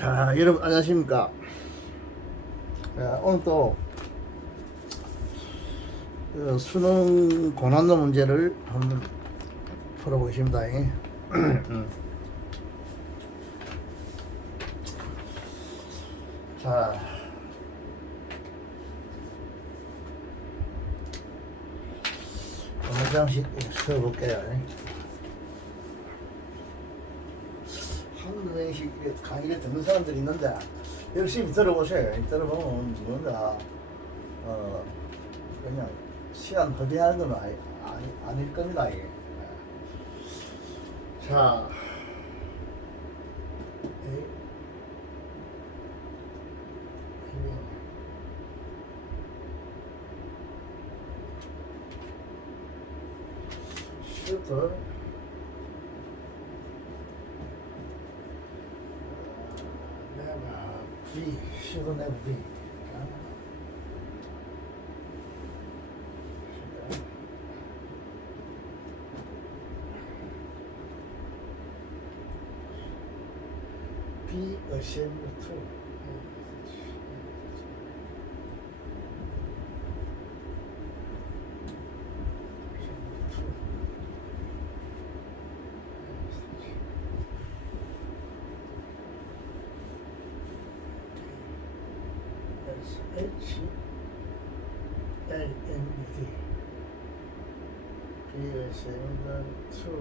자, 여러분 안녕하십니까? 자, 오늘 또 수능 고난도 문제를 한번 풀어보겠습니다. 자, 한 장씩 써볼게요. 한두 명씩 강의를 듣는 사람들이 있는데 열심히 들어보세요. 들어보면 뭔가 그냥 시간 허비하는 건 아닐 겁니다. 이게. 자, 슈터 내가 V 슈터 내가 V be ashamed to H-A-M-E-D be ashamed to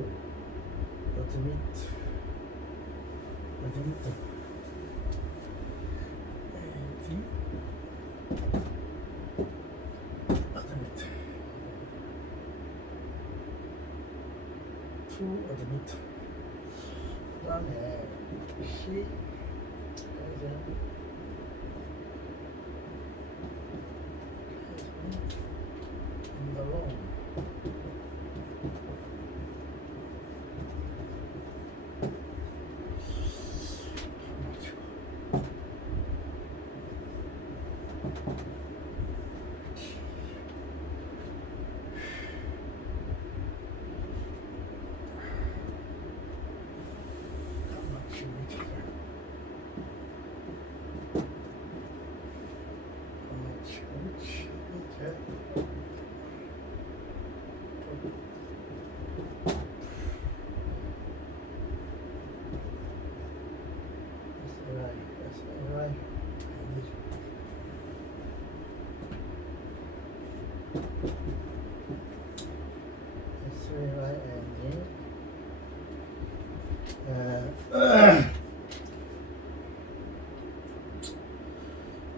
admit to admit 그 다음에 he in the law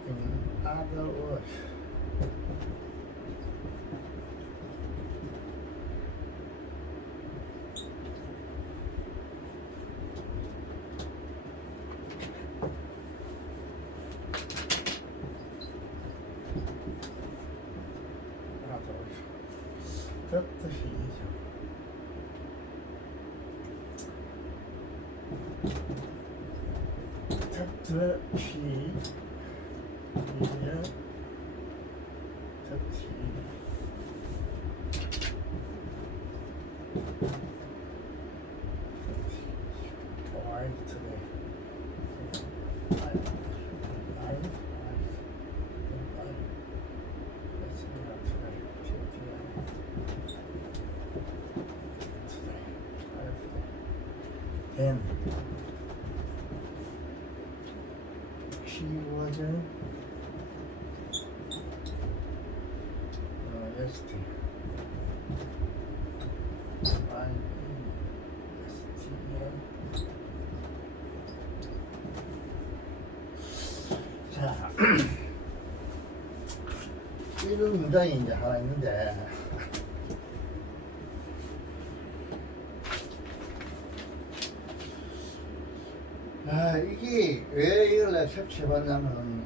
in other words 그 뜻이죠. 특히 이면 특히 화이트네 and she wasn't yesterday. 자, 이런 문장이 이제 하나 있는데 이게 왜 이걸 내가 캡처해봤냐면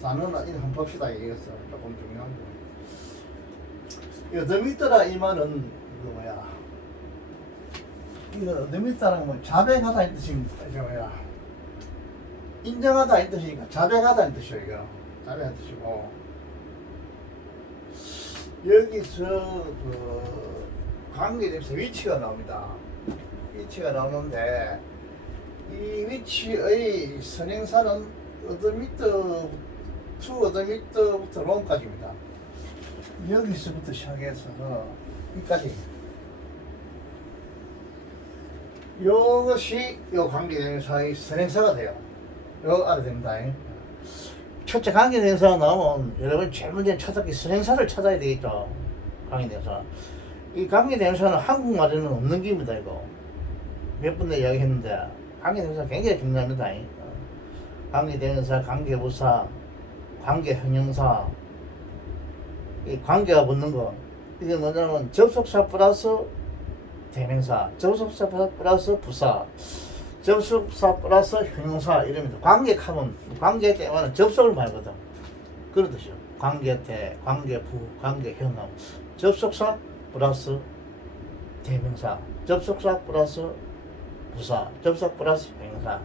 단어는 이거 한번 봅시다. 이거서 조금 중요한 거 이거 더 밑더라 이 말은 이거 뭐야 이거 더 밑더라는 건 자백하다 이 뜻입니다. 이거 뭐야 인정하다 이 뜻이니까 자백하다 이 뜻이에요. 이거 자백하는 뜻이고 여기서 그 관계대명사 위치가 나옵니다. 위치가 나오는데 이 H의 선행사는 어드미터 투 어드미터부터 롱까지입니다. 여기서부터 시작해서 여기까지. 이것이 이 관계대명사의 선행사가 돼요. 이거 알아야 됩니다. 첫째 관계대명사가 나오면 여러분 제일 문제는 찾았기 선행사를 찾아야 되겠죠. 관계대명사. 이 관계대명사는 한국말에는 없는 기입니다. 이거 몇 번에 이야기했는데 관계대명사 굉장히 중요합니다. 관계대명사, 관계부사, 관계형용사, 이 관계가 붙는 거 이게 뭐냐면 접속사 플러스 대명사, 접속사 플러스 부사, 접속사 플러스 형용사 이러면서 관계하면 관계 때문에 접속을 말거든. 그런 뜻이요. 관계대, 관계부, 관계형 접속사 플러스 대명사, 접속사 플러스 부사, 접속 플러스 형용사.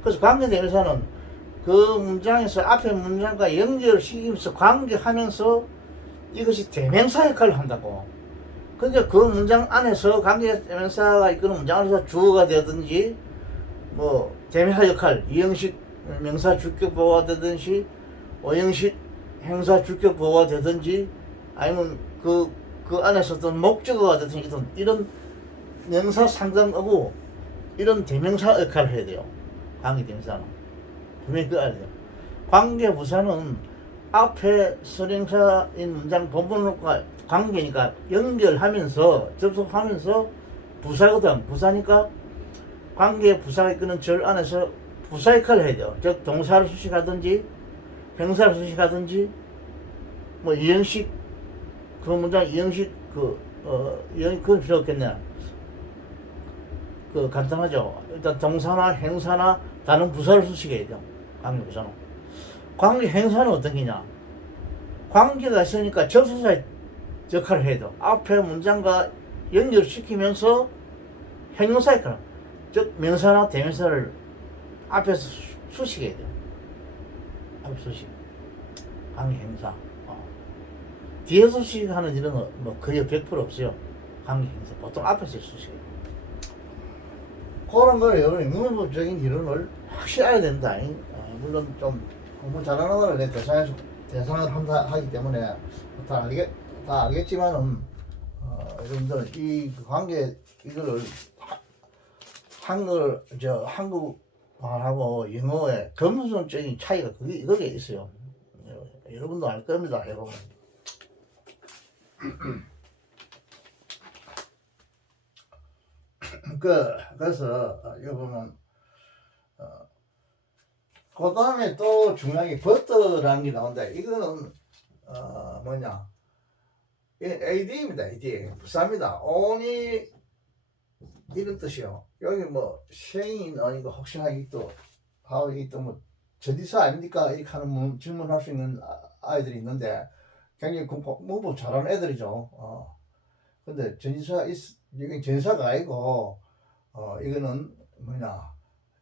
그래서 관계대명사는 그 문장에서 앞에 문장과 연결시키면서 관계하면서 이것이 대명사 역할을 한다고. 그러니까 그 문장 안에서 관계대명사가 이끄는 문장 안에서 주어가 되든지 뭐 대명사 역할, 이형식 명사 주격 보호가 되든지 오형식 행사 주격 보호가 되든지 아니면 그 안에서 어떤 목적어가 되든지 이런 명사 상담하고 이런 대명사 역할을 해야 돼요. 관계대명사는 분명히 그거 알아야 돼요. 관계부사는 앞에 선행사인 문장 본문과 관계니까 연결하면서 접속하면서 부사거든. 부사니까 관계 부사가 이끄는 절 안에서 부사 역할을 해야 돼요. 즉 동사를 수식하든지 형사를 수식하든지 뭐 이형식 그 문장 이형식 그건 필요 없겠네. 그 간단하죠. 일단 동사나 형사나 다른 부사를 수식해야 돼요. 관계 부사는. 관계 행사는 어떤 게냐? 관계가 있으니까 접속사 역할을 해야 돼. 앞에 문장과 연결시키면서 형용사 역할, 즉 명사나 대명사를 앞에서 수식해야 돼요. 앞에 수식. 관계 행사. 뒤에서 수식하는 일은 뭐 거의 100% 없어요. 관계 행사. 보통 앞에서 수식해요. 그런 걸 여러분이 문법적인 이론을 확실히 알아야 된다. 물론 좀 공부 잘하는 거를 내 대상을 하기 때문에 다 알겠지만은 여러분들 이 관계 이거를 한국말하고 영어의 근본적인 차이가 그게 있어요. 여러분도 알 겁니다, 여러분. 그래서 여기 보면 그 다음에 또 중요한 게 버터라는 게 나온다. 이거는 뭐냐 AD입니다. AD 부사입니다. only 이런 뜻이요. 여기 뭐 생인 아니고 혹시나 또 뭐 전지사 아닙니까? 이렇게 하는 질문할 수 있는 아이들이 있는데 굉장히 문법 잘하는 애들이죠. 근데 전지사 여기 전사가 아니고 이거는 뭐냐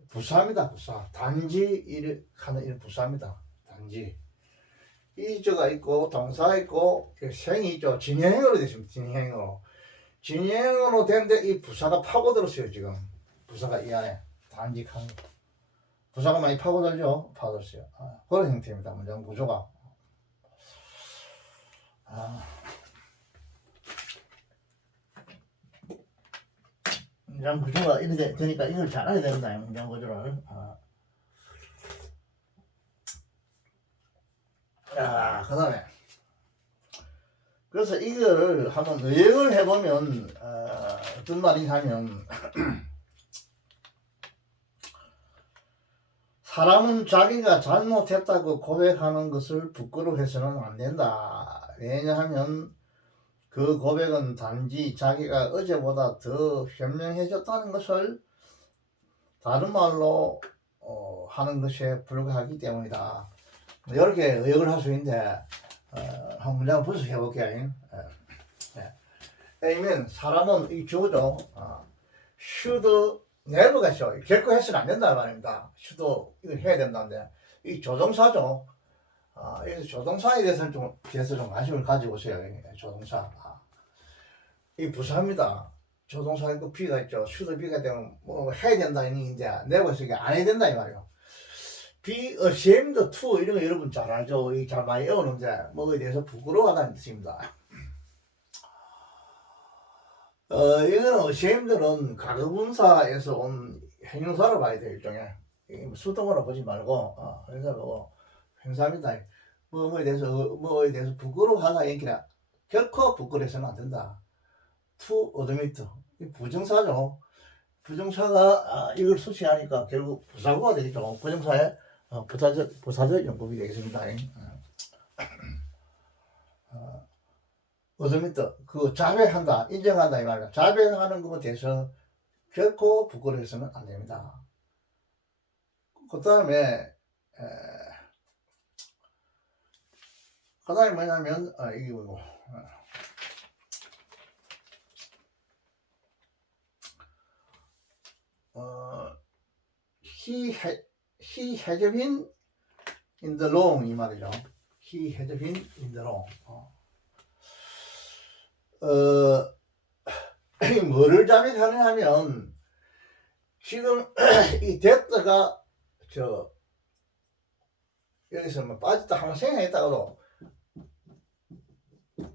부사입니다. 부사. 단지 일을 하는 이런 부사입니다. 단지. 이저가 있고 동사가 있고 생이 있죠. 진행형으로 되어 있습니다. 진행형으로. 진행형으로 된데 이 부사가 파고들었어요. 지금. 부사가 이 안에 단직하는 거. 부사가 많이 파고들죠. 파고들었어요. 그런 형태입니다. 문장 구조가. 문장 구조가 이렇게 되니까 이걸 잘 알아야 된다. 문장 구조를. 그 다음에 그래서 이거를 한번 의역을 해보면 어떤 말이냐면 사람은 자기가 잘못했다고 고백하는 것을 부끄러워해서는 안 된다. 왜냐하면 그 고백은 단지 자기가 어제보다 더 현명해졌다는 것을 다른 말로 하는 것에 불과하기 때문이다. 이렇게 의역을 할 수 있는데 한 문장 분석해 볼게요. A면 사람은 이 주어죠. should never가 있죠. 결코 해서는 안 된다는 말입니다. should 이걸 해야 된다는데 이 조동사죠. 여기서 조동사에 대해서는 좀 관심을 가지고 오세요. 조동사. 이 부사입니다. 조동사 그 B가 있죠. should B가 되면 뭐 해야 된다 이제 내고 있으니안 해야 된다 이 말이에요. be ashamed to 이런 거 여러분 잘 알죠. 이 잘 많이 외우는데 뭐에 대해서 부끄러워하다는 뜻입니다. 이거는 ashamed는 가급분사에서 온 형용사로 봐야 돼요. 일종의 수동으로 보지 말고 형용사로 형용사입니다. 뭐에 대해서 부끄러워하다 얘기라 결코 부끄러워서는 안 된다. to admit 이 부정사죠. 부정사가 이걸 수치하니까 결국 부사구가 되겠죠. 부정사의 부사적 용법이 되겠습니다. admit 그 자백한다, 인정한다 이 말이야. 자백하는 것에 대해서 결코 부끄러워서는 안 됩니다. 그 다음에 뭐냐면 이게 뭐고 he has been in the wrong 이 말이죠. he has been in the wrong. 뭐를 자백하냐 하면 지금 이 데트가 여기서 뭐 빠졌다 한번 생각했다가도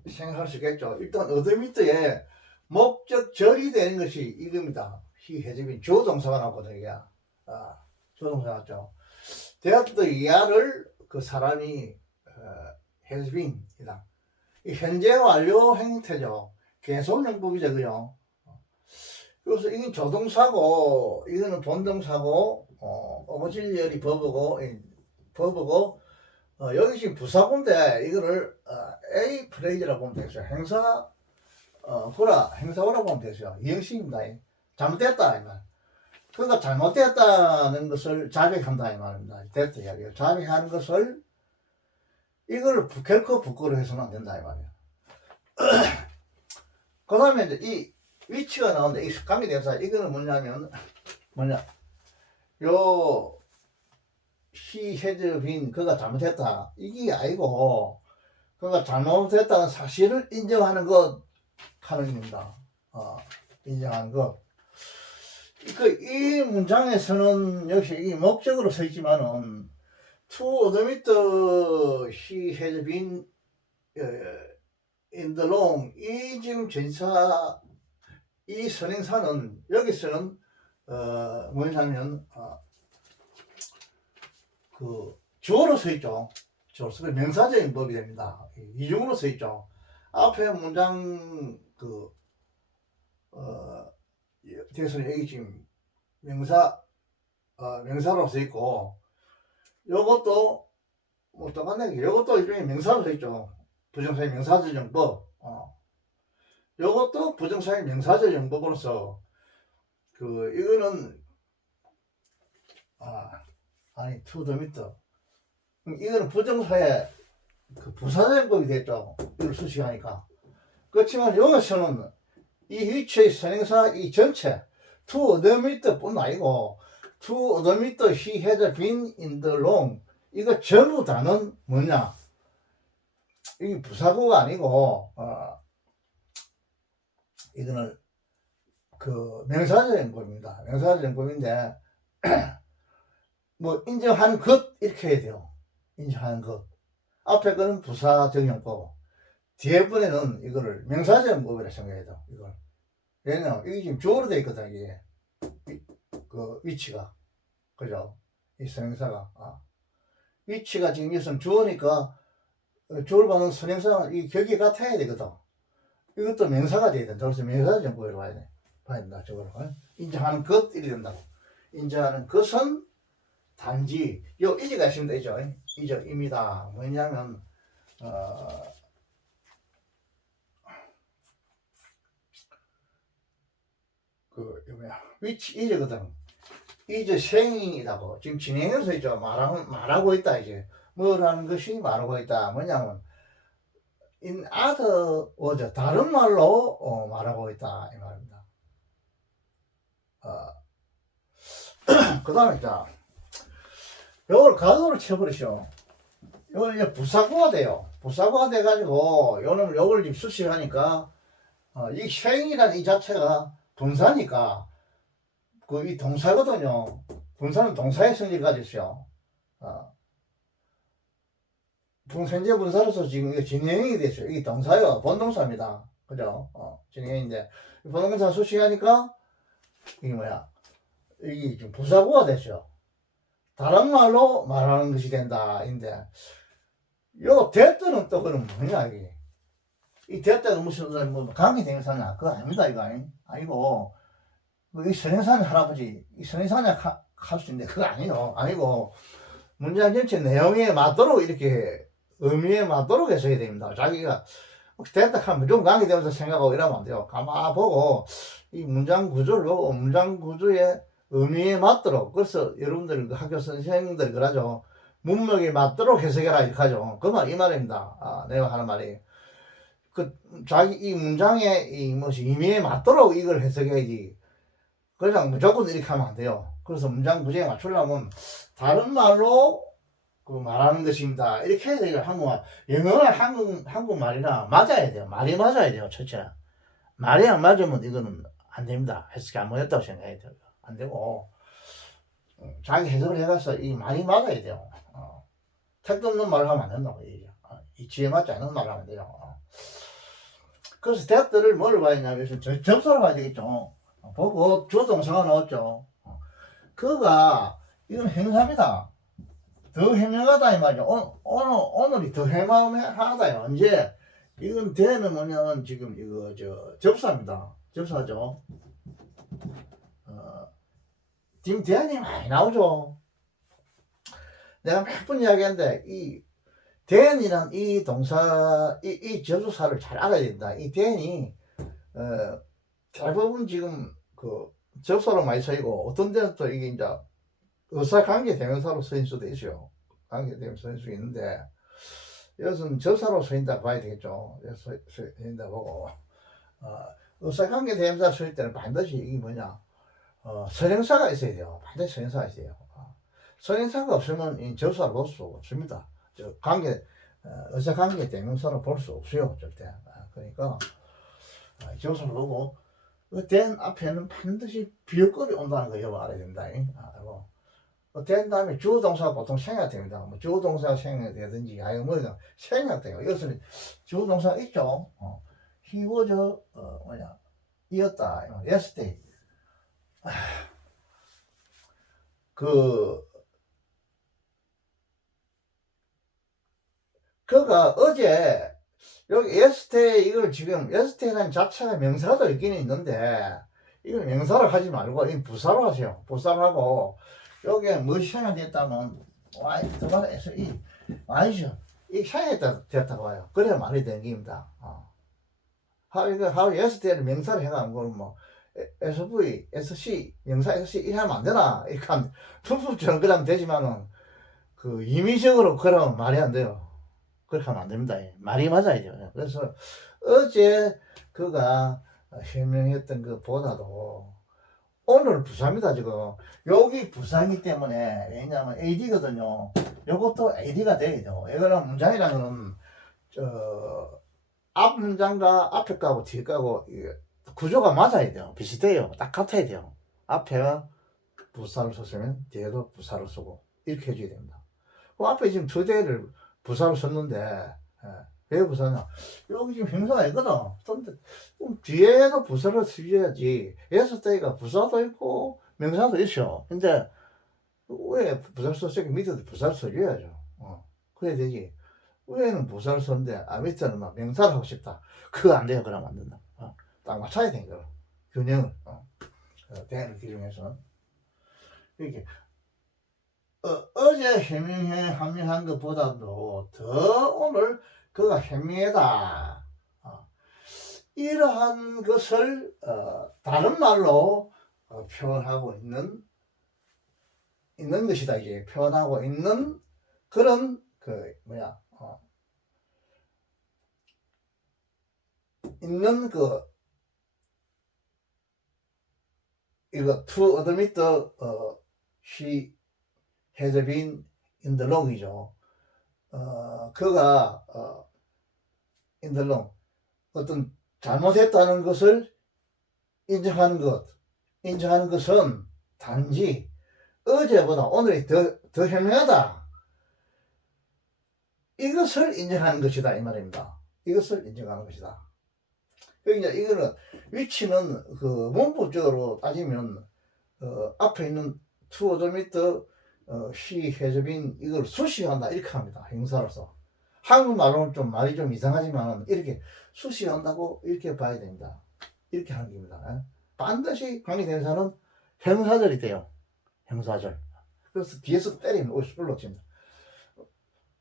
생각할 수 있겠죠. 일단 어드미트의 목적절이 되는 것이 이겁니다. he has been 조동사가 나왔거든요. 이게 조동사 나왔죠. 데트 이하를 그 사람이 has been 이다. 이 현재 완료 행태죠. 계속용법이죠, 그죠? 그래서 이게 조동사고, 이거는 본동사고, 어거질리얼이 버브고, 여기 지금 부사고인데, 이거를, A 프레이즈라고 보면 되겠어요. 행사 호라 보면 되겠어요. 이 형식입니다. 잘못됐다, 이 말. 그러니까 잘못됐다는 것을 자백한다, 이 말입니다. 됐다, 이야기예요. 자백하는 것을, 이걸 결코 부끄러워해서는 안 된다, 이 말이에요. 그 다음에 이제 이 위치가 나오는데, 이 관계대명사, 이거는 he has been, 그가 잘못했다. 이게 아니고, 그가 잘못했다는 사실을 인정하는 것 하는 겁니다. 인정하는 것. 이 문장에서는 역시 이 목적으로 써 있지만은, to admit he has been in the wrong. 이 지금 전사, 이 선행사는 여기서는 뭐냐면 그 주어로 써 있죠. 주어서 명사적인 법이 됩니다. 이중으로 써 있죠. 앞에 문장 대해서 여기 지금 명사로 써 있고, 요것도 뭐 똑같네. 요것도 일종의 명사로 써 있죠. 부정사의 명사적 용법. 요것도 부정사의 명사적 용법으로서 이거는 to the meter. 이거는 부정사의 부사적 용법이 됐죠. 이걸 수식하니까. 그렇지만 여기서는 이 위치의 선행사 이 전체 to the meter 뿐 아니고 to the meter he has been in the wrong. 이거 전부 다는 뭐냐? 이게 부사구가 아니고 이거는 명사적 용법입니다. 명사적 용법인데 뭐 인정하는 것 이렇게 해야 돼요. 인정하는 것. 앞에 거는 부사적 용법. 뒤에 분에는 이거를 명사적 용법이라 생각해야 돼요. 이걸. 왜냐면 이게 지금 주어로 되어 있거든. 이게 위치가. 그죠? 이 선행사가. 위치가 지금 여기서는 주어니까 주어를 받는 선행사 이 격이 같아야 되거든. 이것도 명사가 돼야 된다. 그래서 명사적 용법으로 봐야 된다. 저거를. 인정하는 것 이렇게 된다고. 인정하는 것은 단지 이제가 있습니다. 이제입니다. 뭐냐면 위치 이제거든. 이제 생이라고 지금 진행해서 있죠. 말하고 있다. 이제 뭐라는 것이 말하고 있다. 뭐냐면 in other words 다른 말로 말하고 있다 이 말입니다. 그 다음에 요걸 가로로 쳐버리죠. 요걸 이제 부사구가 돼요. 부사구가 돼가지고 요걸 지금 수식하니까 이 생이라는 이 자체가 분사니까 그 이 동사거든요. 분사는 동사의 성질을 가지고 있어요. 현재 분사로서 지금 이게 진행이 됐어요. 이게 동사요. 본동사입니다. 그죠? 진행인데 본동사 수식하니까 이게 뭐야? 이게 지금 부사구가 됐죠. 다른 말로 말하는 것이 된다. 인데 요 대때는 또 그럼 뭐냐 이게? 이 대때가 무슨 뭐 관계대명사냐? 그거 아닙니다. 이거 아니고 이 선행사는 할아버지, 이 선행사냐 할 수 있는데 그거 아니고 문장 전체 내용에 맞도록 이렇게 의미에 맞도록 해석해야 됩니다. 자기가 됐다 하면 무조건 관계되면서 생각하고 이러면 안 돼요. 가만 보고 이 문장 구조를 보고 문장 구조의 의미에 맞도록, 그래서 여러분들 그 학교 선생님들 그러죠. 문맥에 맞도록 해석해라 이렇게 하죠. 그 말 이 말입니다. 내가 하는 말이 자기 이 문장의 이 무엇이 의미에 맞도록 이걸 해석해야지. 그냥 무조건 이렇게 하면 안 돼요. 그래서 문장 구조에 맞추려면 다른 말로 그 말하는 것입니다. 이렇게 해야 돼요. 한국말. 영어나 한국말이나 맞아야 돼요. 말이 맞아야 돼요. 첫째. 말이 안 맞으면 이거는 안 됩니다. 해석이 안 맞았다고 생각해야 돼요. 안 되고, 자기 해석을 해가서 이 말이 맞아야 돼요. 택도 없는 말을 하면 안 된다고 얘기해요. 이치에 맞지 않는 말을 하면 돼요. 그래서 대학들을 뭘 봐야 되냐면, 접사를 봐야 되겠죠. 보고 주어동사가 나왔죠. 그가, 이건 행사입니다. 더 해명하다 이 말이죠. 오늘이 더 해명하다요. 언제? 이건 대는 뭐냐면 지금 이거 접사입니다. 접사죠. 지금 대안이 많이 나오죠. 내가 몇 번 이야기했는데 이 대안이란 이 동사 이 접수사를 잘 알아야 된다. 이 대안이 대부분 지금 그 접사로 많이 쓰이고 어떤 데는 또 이게 이제 의사관계 대명사로 쓰일 수도 있어요. 관계대명사 쓰일 수 있는데 이것은 접사로 쓰인다 봐야 되겠죠. 쓰인다 보고 의사관계 대명사 쓰일 때는 반드시 이게 뭐냐 선행사가 있어야 돼요. 반드시 선행사가 있어야 돼요. 선행사가 없으면 이 접사를 볼 수 없습니다. 의사관계 대명사로 볼 수 없어요. 절대. 그러니까 접사를 보고 된 앞에는 반드시 비유급이 온다는 거 여러분 알아야 된다. 된 다음에 주어동사가 보통 생략됩니다. 뭐 주어동사가 생략되든지 아니면 뭐 생략돼요. 이것은 주어동사가 있죠. He was 이었다. yesterday. 그가 어제 여기 yesterday 이걸 지금 yesterday라는 자체가 명사도 있긴 있는데 이걸 명사로 하지 말고 이 부사로 하세요. 부사로 하고 여기에 무엇이 생략됐다면 y 들어가서 SE 아니죠. 이 생략됐다고 봐요. 그래야 말이 되는 겁니다. how yesterday를 명사로 해가면 그건 뭐 SV, SC, 명사 SC 이렇게 하면 안 되나? 이렇게 하면 풀풀처럼 그러면 되지만은 그 임의적으로 그러면 말이 안 돼요. 그렇게 하면 안 됩니다. 말이 맞아야 돼요. 그래서 어제 그가 설명했던 것보다도 오늘 부사입니다. 지금 여기 부사이기 때문에 왜냐하면 AD거든요. 이것도 AD가 돼야 돼요. 이거는 문장이라는 거는 앞 문장과 앞에 거하고 뒤에 거하고 구조가 맞아야 돼요. 비슷해요. 딱 같아야 돼요. 앞에 부사를 썼으면 뒤에도 부사를 쓰고 이렇게 해줘야 됩니다. 그 앞에 지금 두 대를 부사로 썼는데 왜 부사냐? 여기 지금 형사가 있거든. 근데 뒤에도 부사를 써야지. yesterday 부사도 있고 명사도 있어. 근데 왜 부사를 썼으니까 밑에도 부사를 써줘야죠. 그래야 되지. 위에는 부사를 썼는데 밑에는 막 명사를 하고 싶다. 그거 안 돼요. 그러면 안 된다. 딱 맞춰야 되는 거야. 균형을. 대안을 기준해서. 이렇게 어제 해명한 것보다도 더 오늘 그가 해명하다. 이러한 것을 다른 말로 표현하고 있는 것이다. 이제 표현하고 있는 그런 있는 이거 to admit she has been in the wrong이죠. 그가 in the wrong 어떤 잘못했다는 것을 인정하는 것은 단지 어제보다 오늘이 더 현명하다. 이것을 인정하는 것이다. 이 말입니다. 이것을 인정하는 것이다. 그러니까 이거는 위치는 그 문법적으로 따지면 앞에 있는 to 오도미터 she has been 이걸 수식한다 이렇게 합니다. 형사로서. 한국말로는 좀 말이 좀 이상하지만 이렇게 수식한다고 이렇게 봐야 됩니다. 이렇게 하는 겁니다. 반드시 관계대명사는 형사절이 돼요. 형사절. 그래서 뒤에서 때리면 50불로 칩니다.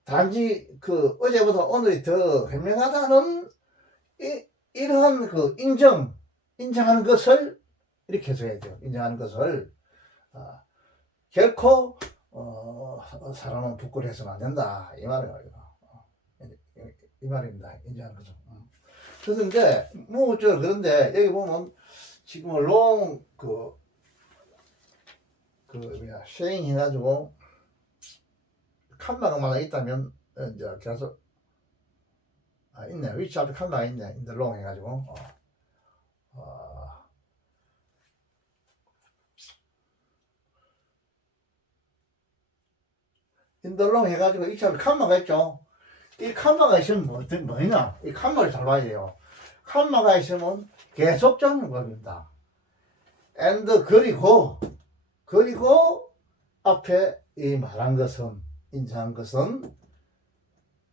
단지 그 어제보다 오늘이 더 현명하다는 이러한 그 인정하는 것을 이렇게 해석해야 돼요. 인정하는 것을 결코 사람은 부끄러워서는 안 된다 이 말이에요. 이 말입니다. 인정하는 거죠. 그래서 이제 뭐 그런데 여기 보면 지금 롱 쉐잉 해가지고 칸마가 만약 있다면 이제 계속 있네. 위치 앞에 칸마가 있네. 인더롱 해가지고 인더롱 해가지고 위치 앞에 칸마가 있죠. 이 칸마가 있으면 뭐냐? 이 칸마를 잘 봐야 돼요. 칸마가 있으면 계속적 문법입니다. and 그리고 앞에 이 말한 것은 인정한 것은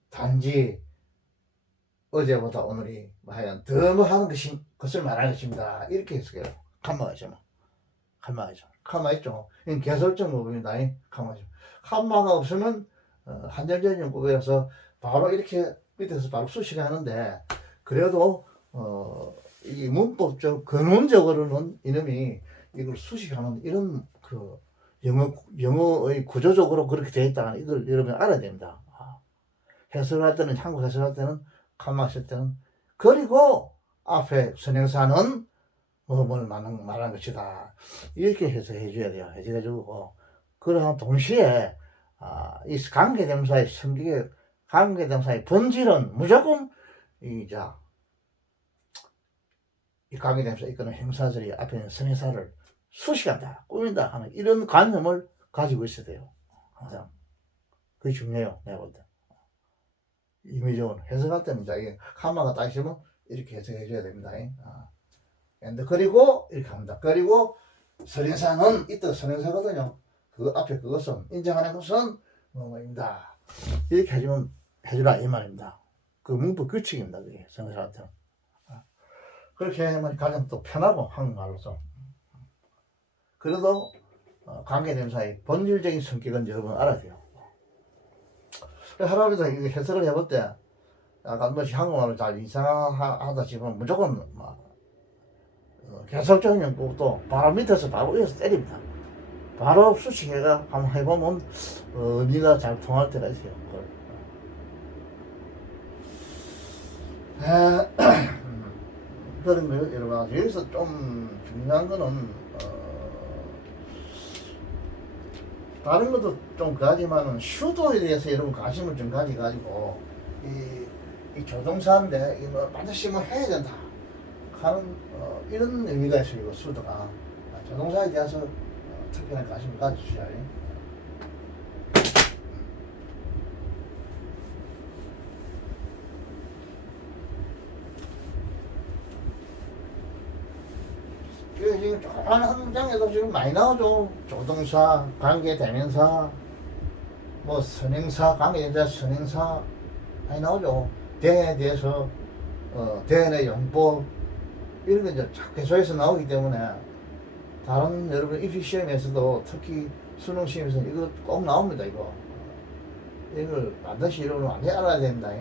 단지 어제보다 오늘이 하여간 더 하는 것을 말하는 것입니다. 이렇게 해석해요. 칸마가 있죠. 칸마 있죠. 이건 계속적 문법입니다. 칸마죠. 칸마가 없으면 한정적인 문법이라서 바로 이렇게 밑에서 바로 수식을 하는데 그래도 이 문법적 근원적으로는 이놈이 이걸 수식하는 이런 그 영어의 구조적으로 그렇게 되어 있다는 이걸 여러분 알아야 됩니다. 해석할 때는 한국 해석할 때는 칸마 쓸 때는 그리고 앞에 선행사는 뭐뭘 말하는 것이다 이렇게 해석해 줘야 돼요. 해석해주고 그러한 동시에 이 관계대명사의 성격의 관계대명사의 본질은 무조건 이 관계대명사 이끄는 형사들이 앞에 있는 선행사를 수식한다, 꾸민다 하는 이런 관념을 가지고 있어야 돼요. 항상 그게 중요해요. 내가 볼 때. 임의적으로 해석할 때는 이게 칸마가 딱 있으면 이렇게 해석해 줘야 됩니다. 그리고 이렇게 합니다. 그리고 선행사는 이때 선행사거든요. 그 앞에 그것은 인정하는 것은 뭐입니다. 이렇게 해주라 이 말입니다. 그 문법 규칙입니다. 그게 선행사한테는. 그렇게 하면 가장 또 편하고 한국말로서. 그래도 관계대명사의 본질적인 성격은 여러분 알아야 돼요. 할아버지가 이거 해석을 해볼 때 약간 뭐지 한국말로 잘 이상하다 싶으면 무조건 계속적인 연구도 바로 밑에서 바로 위에서 때립니다. 바로 수식해가 한번 해보면 의미가 잘 통할 때가 있어요. 그런 거요. 여러분 여기서 좀 중요한 거는 다른 것도 좀 가지만은 슈도에 대해서 여러분 관심을 좀 가지고 이 조동사인데 이거 반드시 뭐 해야 된다 하는 이런 의미가 있어요. 슈도가 조동사에 대해서 특별한 관심을 가져주셔야 해요. 지금 조그마한 문장에도 지금 많이 나오죠. 조동사, 관계대명사, 뭐 선행사, 관계대명사, 선행사 많이 나오죠. 대에 대해서 대의 용법 이런 게 이제 계속해서 나오기 때문에 다른 여러분 입시 시험에서도 특히 수능 시험에서 이거 꼭 나옵니다. 이걸 반드시 여러분 완전히 알아야 됩니다.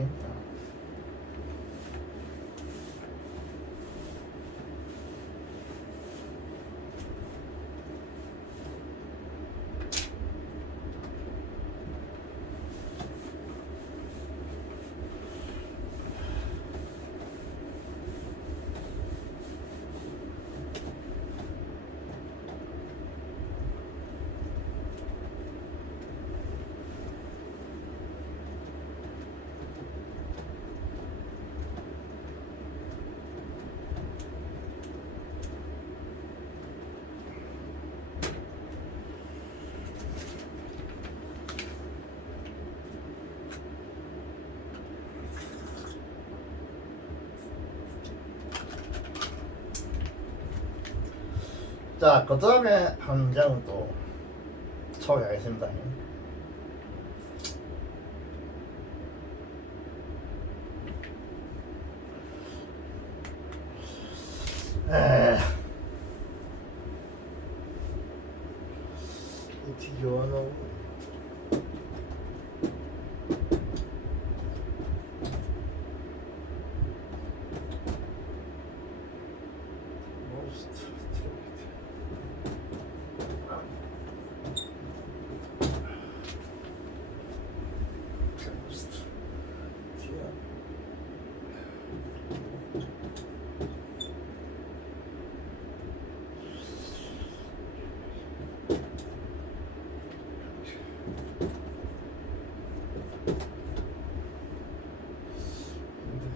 자, 그 다음에 한 문장은 또 소개하겠습니다. 에, 이티교환하고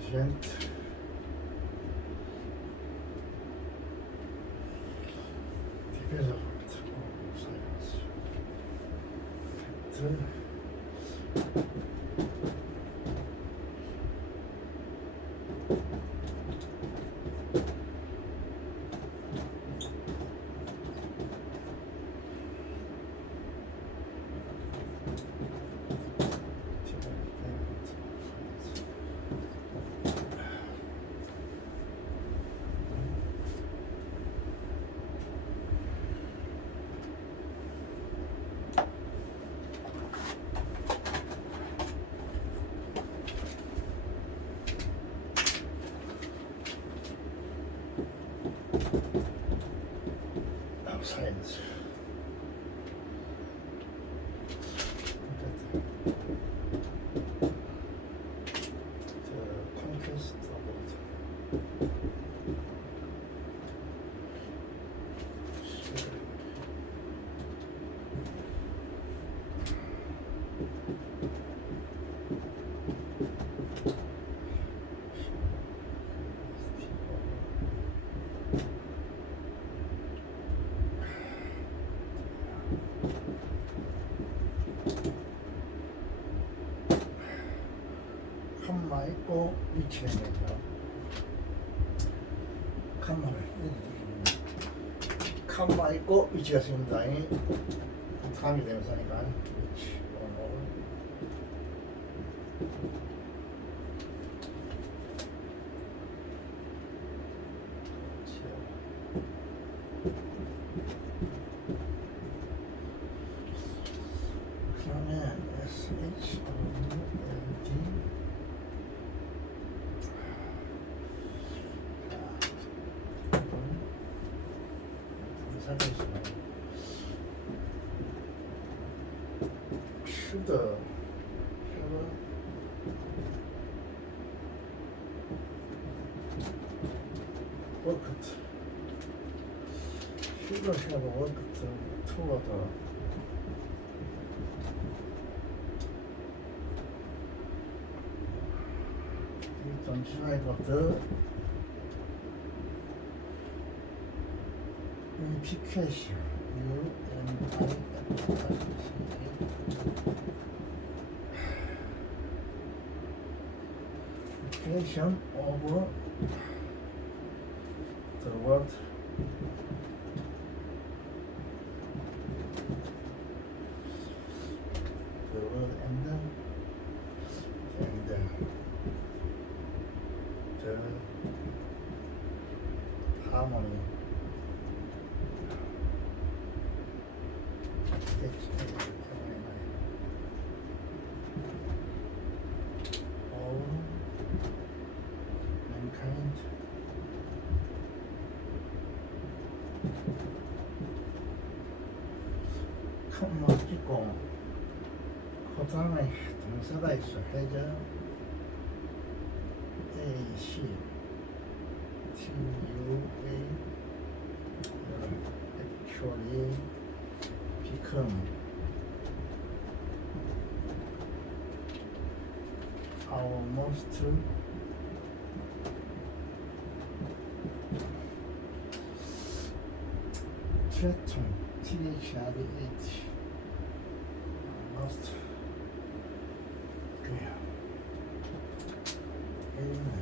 인telligent development of science. of science. The conquest of 칸마 있고 위치를 내죠. 칸마를 칸마 있고 위치가 있습니다. 칸이 되면서니까 위치 그다음에 SH LD 슈더 워크트 슈더 쉐버 워크트 투어더 잠시만요. 더 unification unification over the world and the harmony. All mankind 큰 멋지고 그 다음에 동사가 있어. 해저 AC TUA actually become our most threatened THRH most 그래요. Amen.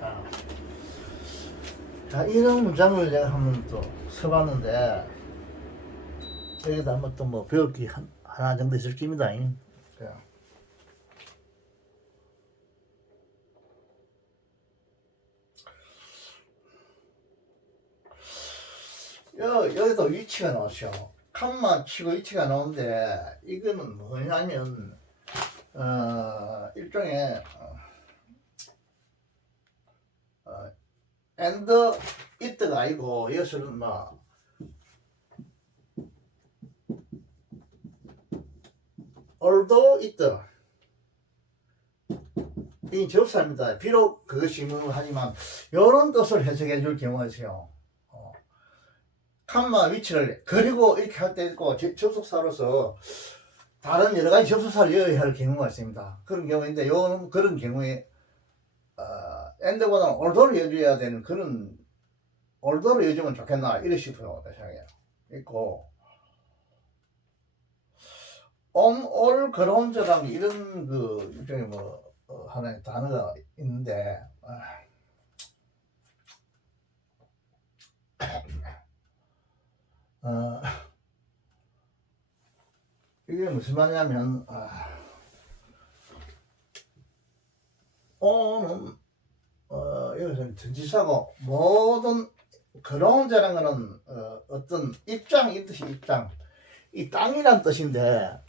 아. 자, 이런 문장을 내가 한번 또 써봤는데, 여기다 한번 또 뭐 배울 게 하나 정도 있을 겁니다. 여기도 위치가 나오죠. 칸만 치고 위치가 나오는데, 이거는 뭐냐면, 일종의, and it가 아니고, 이것은 뭐, although it. 이 접사입니다. 비록 그것이 하지만, 이런 뜻을 해석해 줄 경우가 있어요. 칸마 위치를 그리고 이렇게 할 때 있고 접속사로서 다른 여러 가지 접속사를 이어야 할 경우가 있습니다. 그런 경우인데 요는 그런 경우에 end보다는 or더를 이어줘야 되는 그런 or더를 이어주면 좋겠나 이런 싶어요. 생각해요. 있고 all grounds라는 이런 그 일종의 뭐 하나의 단어가 있는데 이게 무슨 말이냐면 오는 여기서 전치사고 모든 그라운드라는 거는 어떤 입장이 뜻이 입장 이 땅이란 뜻인데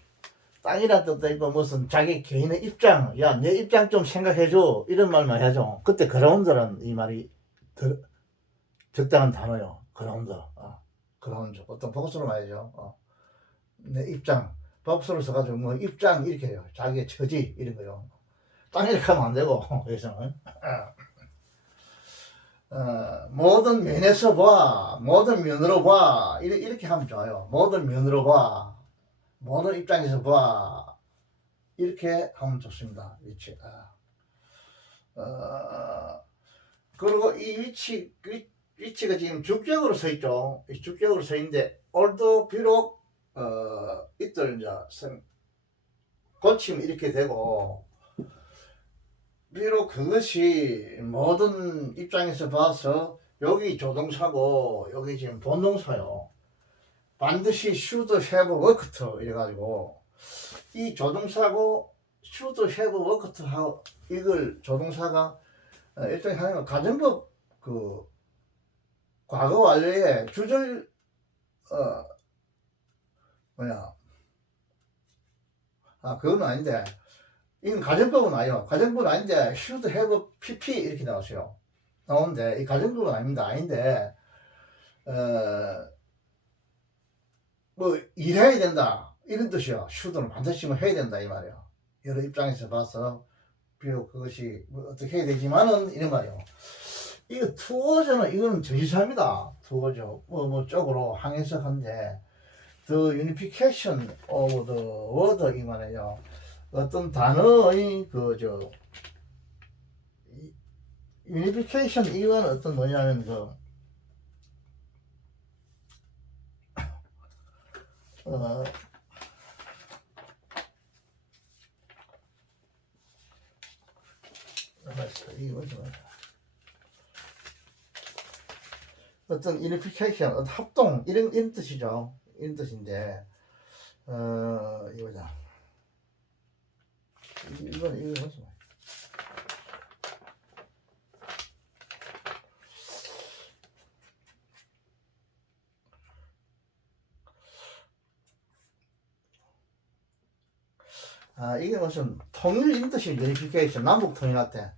땅이란 뜻도 있고 무슨 자기 개인의 입장 야 내 입장 좀 생각해줘 이런 말만 해야죠. 그때 그라운드라는 이 말이 적당한 단어요. 그라운드 그라운드 어떤 복수로 말이죠. 내 입장 복수로 써가지고 뭐 입장 이렇게 해요. 자기의 처지 이런 거요. 땅 이렇게 하면 안 되고 여기서는 모든 면에서 봐 모든 면으로 봐 이렇게 하면 좋아요. 모든 면으로 봐 모든 입장에서 봐 이렇게 하면 좋습니다. 위치 그리고 이 위치가 지금 주격으로 서 있죠. 주격으로 서 있는데 올도 비록 이들 이제 고치면 이렇게 되고 비록 그것이 모든 입장에서 봐서 여기 조동사고 여기 지금 본동사요. 반드시 should have worked 이래가지고 이 조동사고 should have worked 하고 이걸 조동사가 일종의 하나의 가정법 그 과거 완료의 주절 그건 아닌데 이건 가정법은 아니에요. 가정법은 아닌데 should have pp 이렇게 나왔어요. 나오는데 이 가정법은 아닙니다. 아닌데 뭐 일해야 된다 이런 뜻이요. should는 반드시 뭐 해야 된다 이 말이에요. 여러 입장에서 봐서 비록 그것이 뭐 어떻게 해야 되지만은 이런 말이에요. 이거 투어저는 이거는 전치사입니다. 투어저 뭐 쪽으로 항해석한데 the unification of the word 이 말이에요. 어떤 단어의 unification 이건 어떤 뭐냐면 어떤 unification, 어떤 합동 이런 뜻이죠. 이런 뜻인데 이거다. 이건 무슨 이게 무슨 통일 이런 뜻이 unification 남북 통일할 때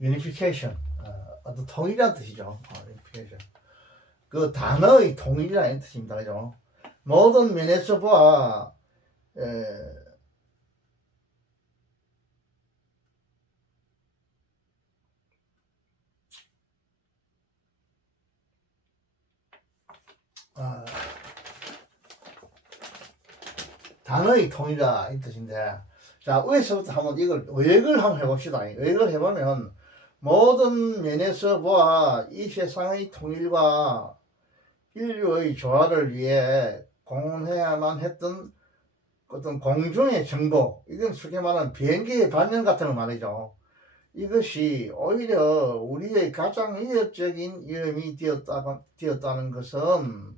unification 어떤 통일이라는 뜻이죠. unification 그 단어의 통일이라는 뜻입니다. 그죠? 모든 면에서 봐 단어의 통일이다 이 뜻인데 자 위에서부터 한번 이걸 의역을 한번 해봅시다. 의역을 해보면 모든 면에서 보아 이 세상의 통일과 인류의 조화를 위해 공헌해야만 했던 어떤 공중의 정복, 이건 쉽게 말하는 비행기의 발명 같은 거 말이죠. 이것이 오히려 우리의 가장 위협적인 위험이 되었다는 것은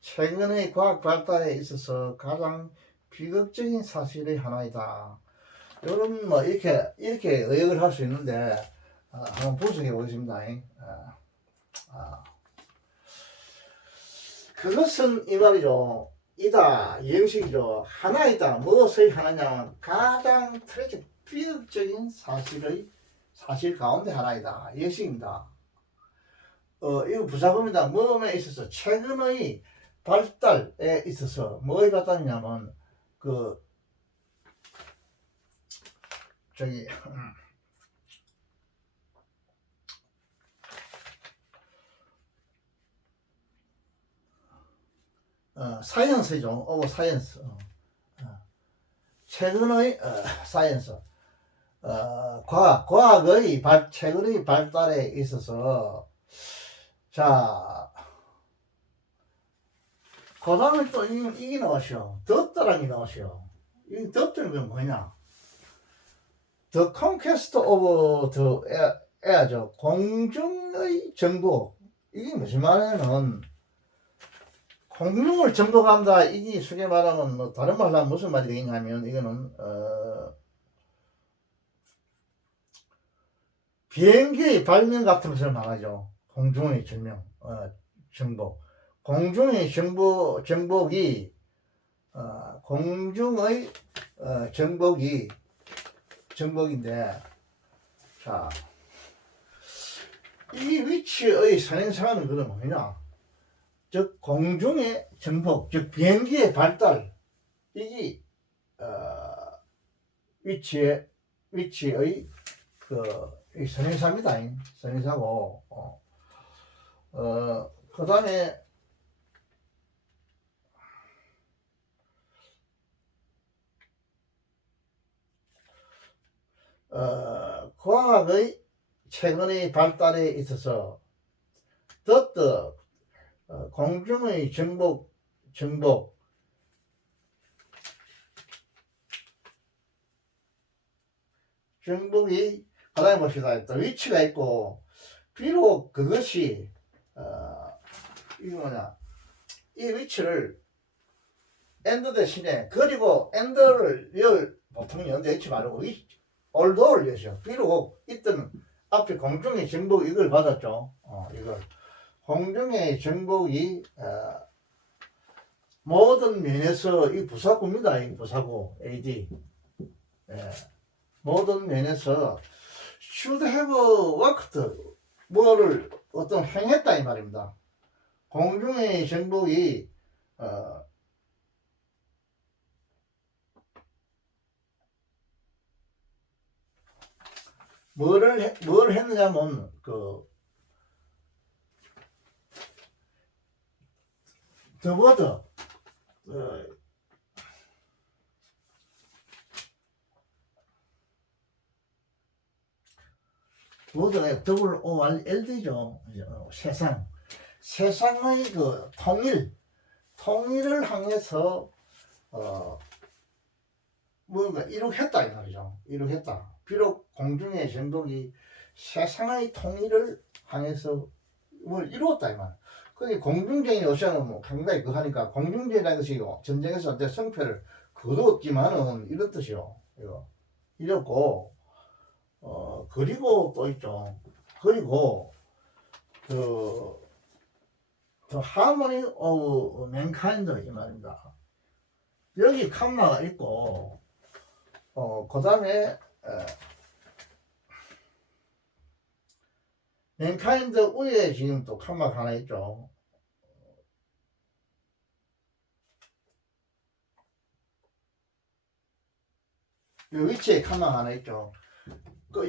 최근의 과학 발달에 있어서 가장 비극적인 사실의 하나이다. 여러분 뭐 이렇게 의역을 할 수 있는데 한번 분석해 보겠습니다. 그것은 이 말이죠. 이다 영식이죠. 하나이다. 무엇의 하나냐? 가장 트레적 비극적인 사실 가운데 하나이다. 영식입니다. 이거 부사금이다. 뭐에 있어서 최근의 발달에 있어서 뭐의 발달이냐면 저기 사이언스죠. 사이언스. 최근의 사이언스. 과학의 최근의 발달에 있어서 자, 그 다음에 또 이게 나오시오. 덧다랑이 나오시오. 이 덧다는 게 뭐냐? The Conquest of the Air죠. 공중의 정복. 이게 무슨 말이냐면 공중을 정복한다. 이게 쉽게 말하면 뭐 다른 말로 하면 무슨 말이 되겠냐면 이거는 비행기의 발명 같은 것을 말하죠. 공중의 정복. 공중의 정복이 공중의 정복인데, 자, 이 위치의 선행사는 그럼 뭐냐? 즉 공중의 정복, 즉 비행기의 발달, 이게 위치의 이 선행사입니다. 선행사고, 그 다음에 과학의 최근의 발달에 있어서 공중의 정복이 하나의 봅시다. 또 위치가 있고, 비록 그것이 이거 뭐냐, 이 위치를 엔드 대신에 그리고 엔드를 보통 연대 H 말고 올도를 여셔. 비록 있던 앞에 공중의 정복 이걸 받았죠. 이걸 공중의 정복이 모든 면에서 이 부사구입니다. 이 부사구 AD. 모든 면에서 should have worked, 뭐를 어떤 행했다 이 말입니다. 공중의 정복이 뭘 했느냐면 the word 워드가 WORLD죠. 세상의 통일을 향해서 뭔가 이룩했다 이 말이죠. 이룩했다. 비록 공중의 정복이 세상의 통일을 향해서 뭘 이루었다 이 말. 근데 공중전이 오시면 뭐 상당히 하니까 공중전이라는 것이 전쟁에서 내 성패를 거두었지만은 이런 뜻이요. 이렇고 그리고 또 있죠. 그리고 the harmony of mankind 이 말입니다. 여기 칸마가 있고 그 다음에 mankind 위에 지금 또 칸마가 하나 있죠. 이 위치에 칸마가 하나 있죠.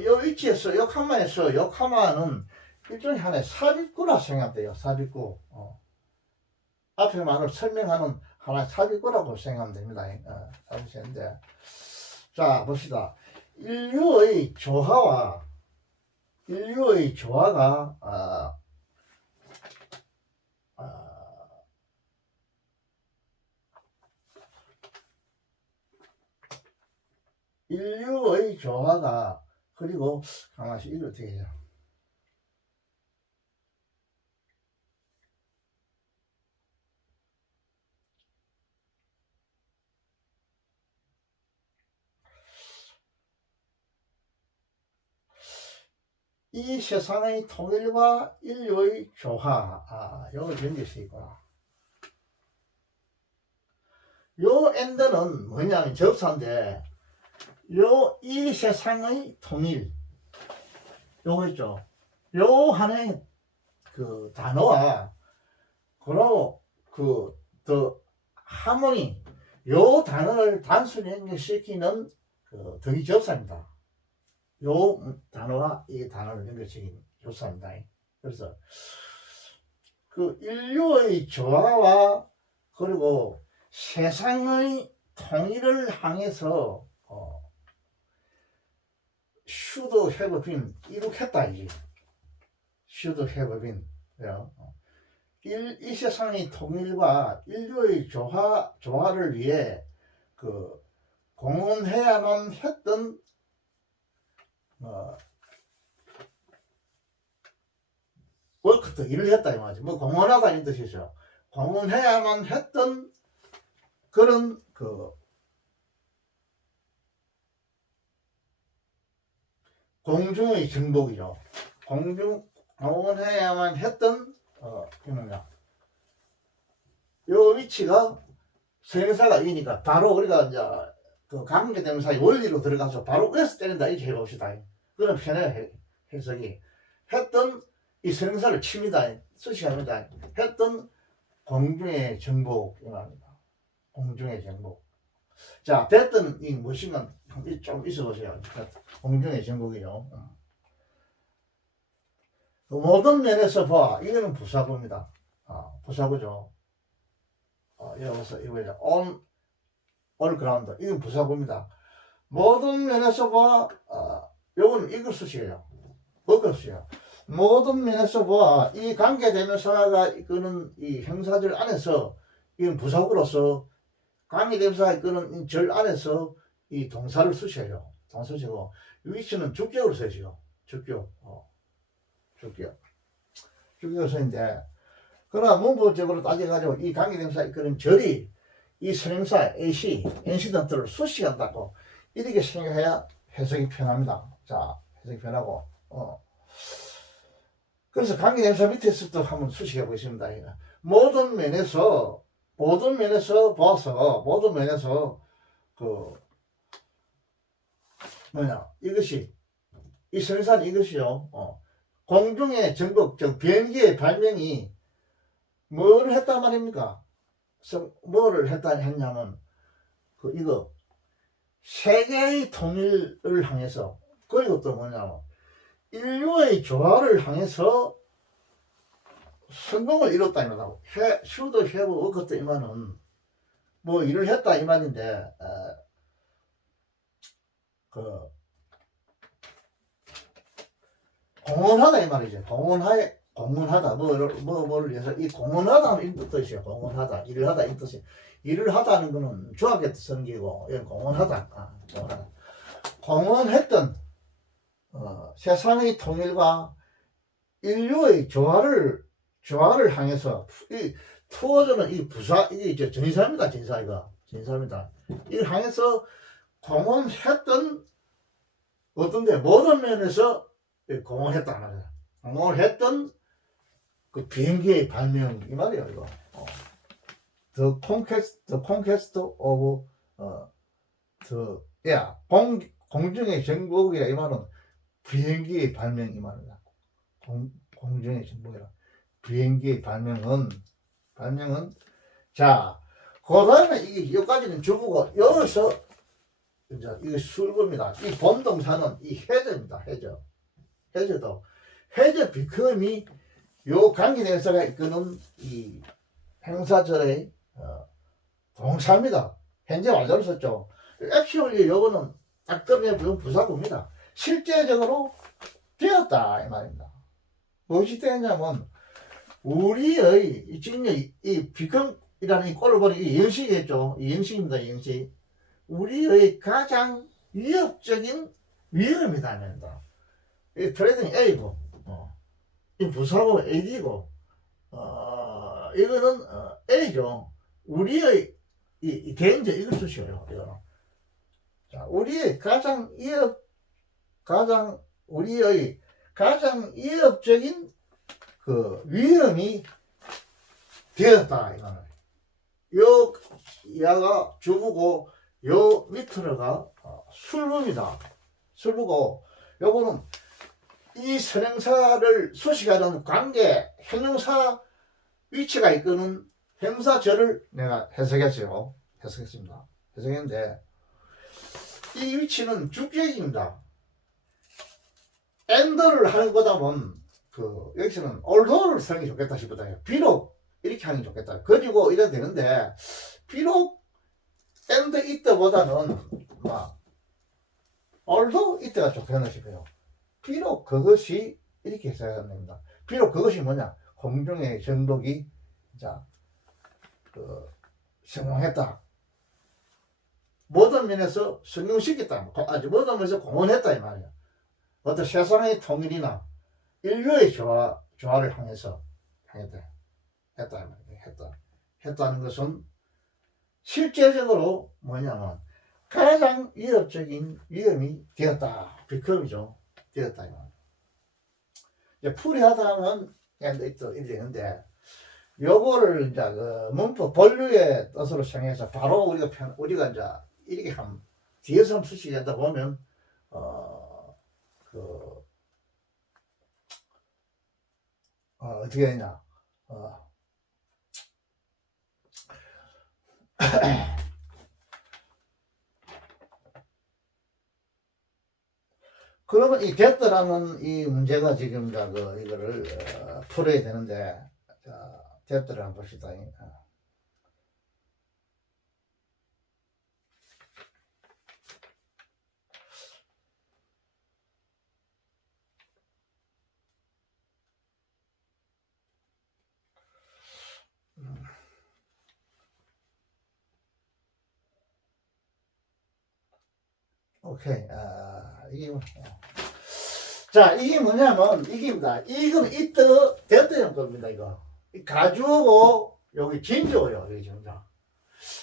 요 위치에서 요 칸마에서 요 칸마는 일종의 하나의 삽입구라 생각돼요. 삽입구. 앞에 말을 설명하는 하나의 삽입구라고 생각하면 됩니다. 삽입구인데, 자 봅시다. 인류의 조화가 인류의 조화가 그리고 가만히 이거 어떻게 해요? 이 세상의 통일과 인류의 조화, 요걸 연결시 있구나. 요 엔드는 뭐냐면 접사인데, 이 세상의 통일, 요거 있죠. 요 하나의 그 단어와, 그리고 더 하모니, 요 단어를 단순히 연결시키는 그 덕이 접사입니다. 요 단어와 이 단어를 연결시키는 접사입니다. 그래서 그 인류의 조화와 그리고 세상의 통일을 향해서 should have been 이룩했다 이지. should have been. 이 세상의 통일과 인류의 조화를 위해 그 공헌해야만 했던 워크도 일을 했다 이 말이지. 뭐 공헌하다 이 뜻이죠. 공헌해야만 했던 그런 그 공중의 정복이죠. 공헌해야만 했던 뭐냐 요 위치가 성사가 이니까 바로 우리가 이제 그 관계대명사의 원리로 들어가서 바로 위에서 때린다 이렇게 해봅시다. 그런 편의 해석이 했던 이 성사를 칩니다. 수식합니다. 했던 공중의 정복 이랍니다. 공중의 정복. 자, 됐던 이 무엇인가 좀 있어보세요. 공중의 정복이요. 모든 면에서 봐. 이거는 부사구입니다. 부사구죠. 여기서 이거죠. all ground. 이건 부사구입니다. 모든 면에서 봐. 요거는 이걸 쓰시게요. 그걸 쓰요. 모든 면에서 봐. 이 관계대명사가 이끄는 이 형사절 안에서 이건 부사구로서 관계대명사가 이끄는 절 안에서 이 동사를 쓰셔요. 동사 쓰시고 위치는 주격으로 쓰시고 주격. 주격으로 쓰는데 그러나 문법적으로 따져가지고 이 관계대명사 이끄는 절이 이 선행사 AC, 인시던트를 수식한다고 이렇게 생각해야 해석이 편합니다. 자, 해석이 편하고 그래서 관계대명사 밑에서도 한번 수식해 보겠습니다. 모든 면에서 봐서 모든 면에서 그 이것이 이 선행사는 이것이요. 공중의 정복, 비행기의 발명이 뭘 했단 말입니까? 뭐를 했냐면 이거 세계의 통일을 향해서 그리고 또 뭐냐면 인류의 조화를 향해서 성공을 이뤘다 이 말이라고. should have worked 이 말은 뭐 일을 했다 이 말인데 공헌하다 이 말이죠. 공헌하다 뭐를 위해서 이 공헌하다는 이 뜻이에요. 공헌하다 일을 하다 이 뜻이. 일을 하다는 거는 중학교 때 쓰는 게고 이건 공헌하다. 공헌했던 세상의 통일과 인류의 조화를 향해서 이 투어저는 이 부사 이게 전사입니다. 전사입니다. 이를 향해서 공헌했던 어떤데 모든 면에서 공헌했다 말이야. 공헌을 했던 그 비행기의 발명 이 말이에요. 이거 The conquest of 공중의 정복이라 이 말은 비행기의 발명 이 말이야. 공중의 정복이라. 비행기의 발명은 자, 그 다음에 이게 여기까지는 주부고 여기서 이제 이게 술구입니다. 이 본동사는 이 해저입니다. 해저도 해저 비컴이 요 관계대명사가 이끄는 이 행사절의 동사입니다. 현재 완료를 썼죠. 액츄얼리 요거는 딱 떨어져 부사구입니다. 실제적으로 되었다 이 말입니다. 무엇이 되었냐면 우리의 지금 이 비컴이라는 이 꼴을 보니 이 영식이겠죠. 이 영식입니다. 영식. 우리의 가장 위협적인 위험이 닿는다. 이 트레이딩 A고, 이 부사고 AD고, 이거는 A죠. 우리의 이 개인적 이걸 쓰셔요. 이거는. 자, 우리의 가장 위협적인 그 위험이 되었다. 이거는. 요 야가 주부고 요 밑으로가 술부입니다. 술부고 요거는 이 선행사를 수식하는 관계 형용사 위치가 이끄는 형사절을 내가 해석했어요. 해석했습니다. 해석했는데 이 위치는 주격입니다. and를 하는 거다 보면 여기서는 although를 쓰는 게 좋겠다 싶다. 비록 이렇게 하는 게 좋겠다. 그리고 이래 되는데 비록 and it보다는 although it가 좋겠나 싶어요. 비록 그것이 이렇게 해석하면 됩니다. 비록 그것이 뭐냐? 공중의 정독이 성공했다. 모든 면에서 성공시켰다. 모든 면에서 공헌했다 이 말이야. 어떤 세상의 통일이나 인류의 조화를 향해서 했다는 것은 실제적으로 뭐냐면 가장 위협적인 위험이 되었다. 비컴이죠. 되었다. 이제 풀이하다는 또 이래 되는데 요거를 이제 문법 본류의 뜻으로 생각해서 바로 우리가 이제 이렇게 하면 뒤에서 수식하다 보면 어떻게 했냐 그러면 이 됐더라는 이 문제가 지금 이거를 풀어야 되는데 자, 됐더라 한번 봅시다. 오케이. 자, 이게 뭐냐면, 이게입니다. 이건 됐다는 겁니다, 이거. 가주고, 여기 진주요, 여기 진짜.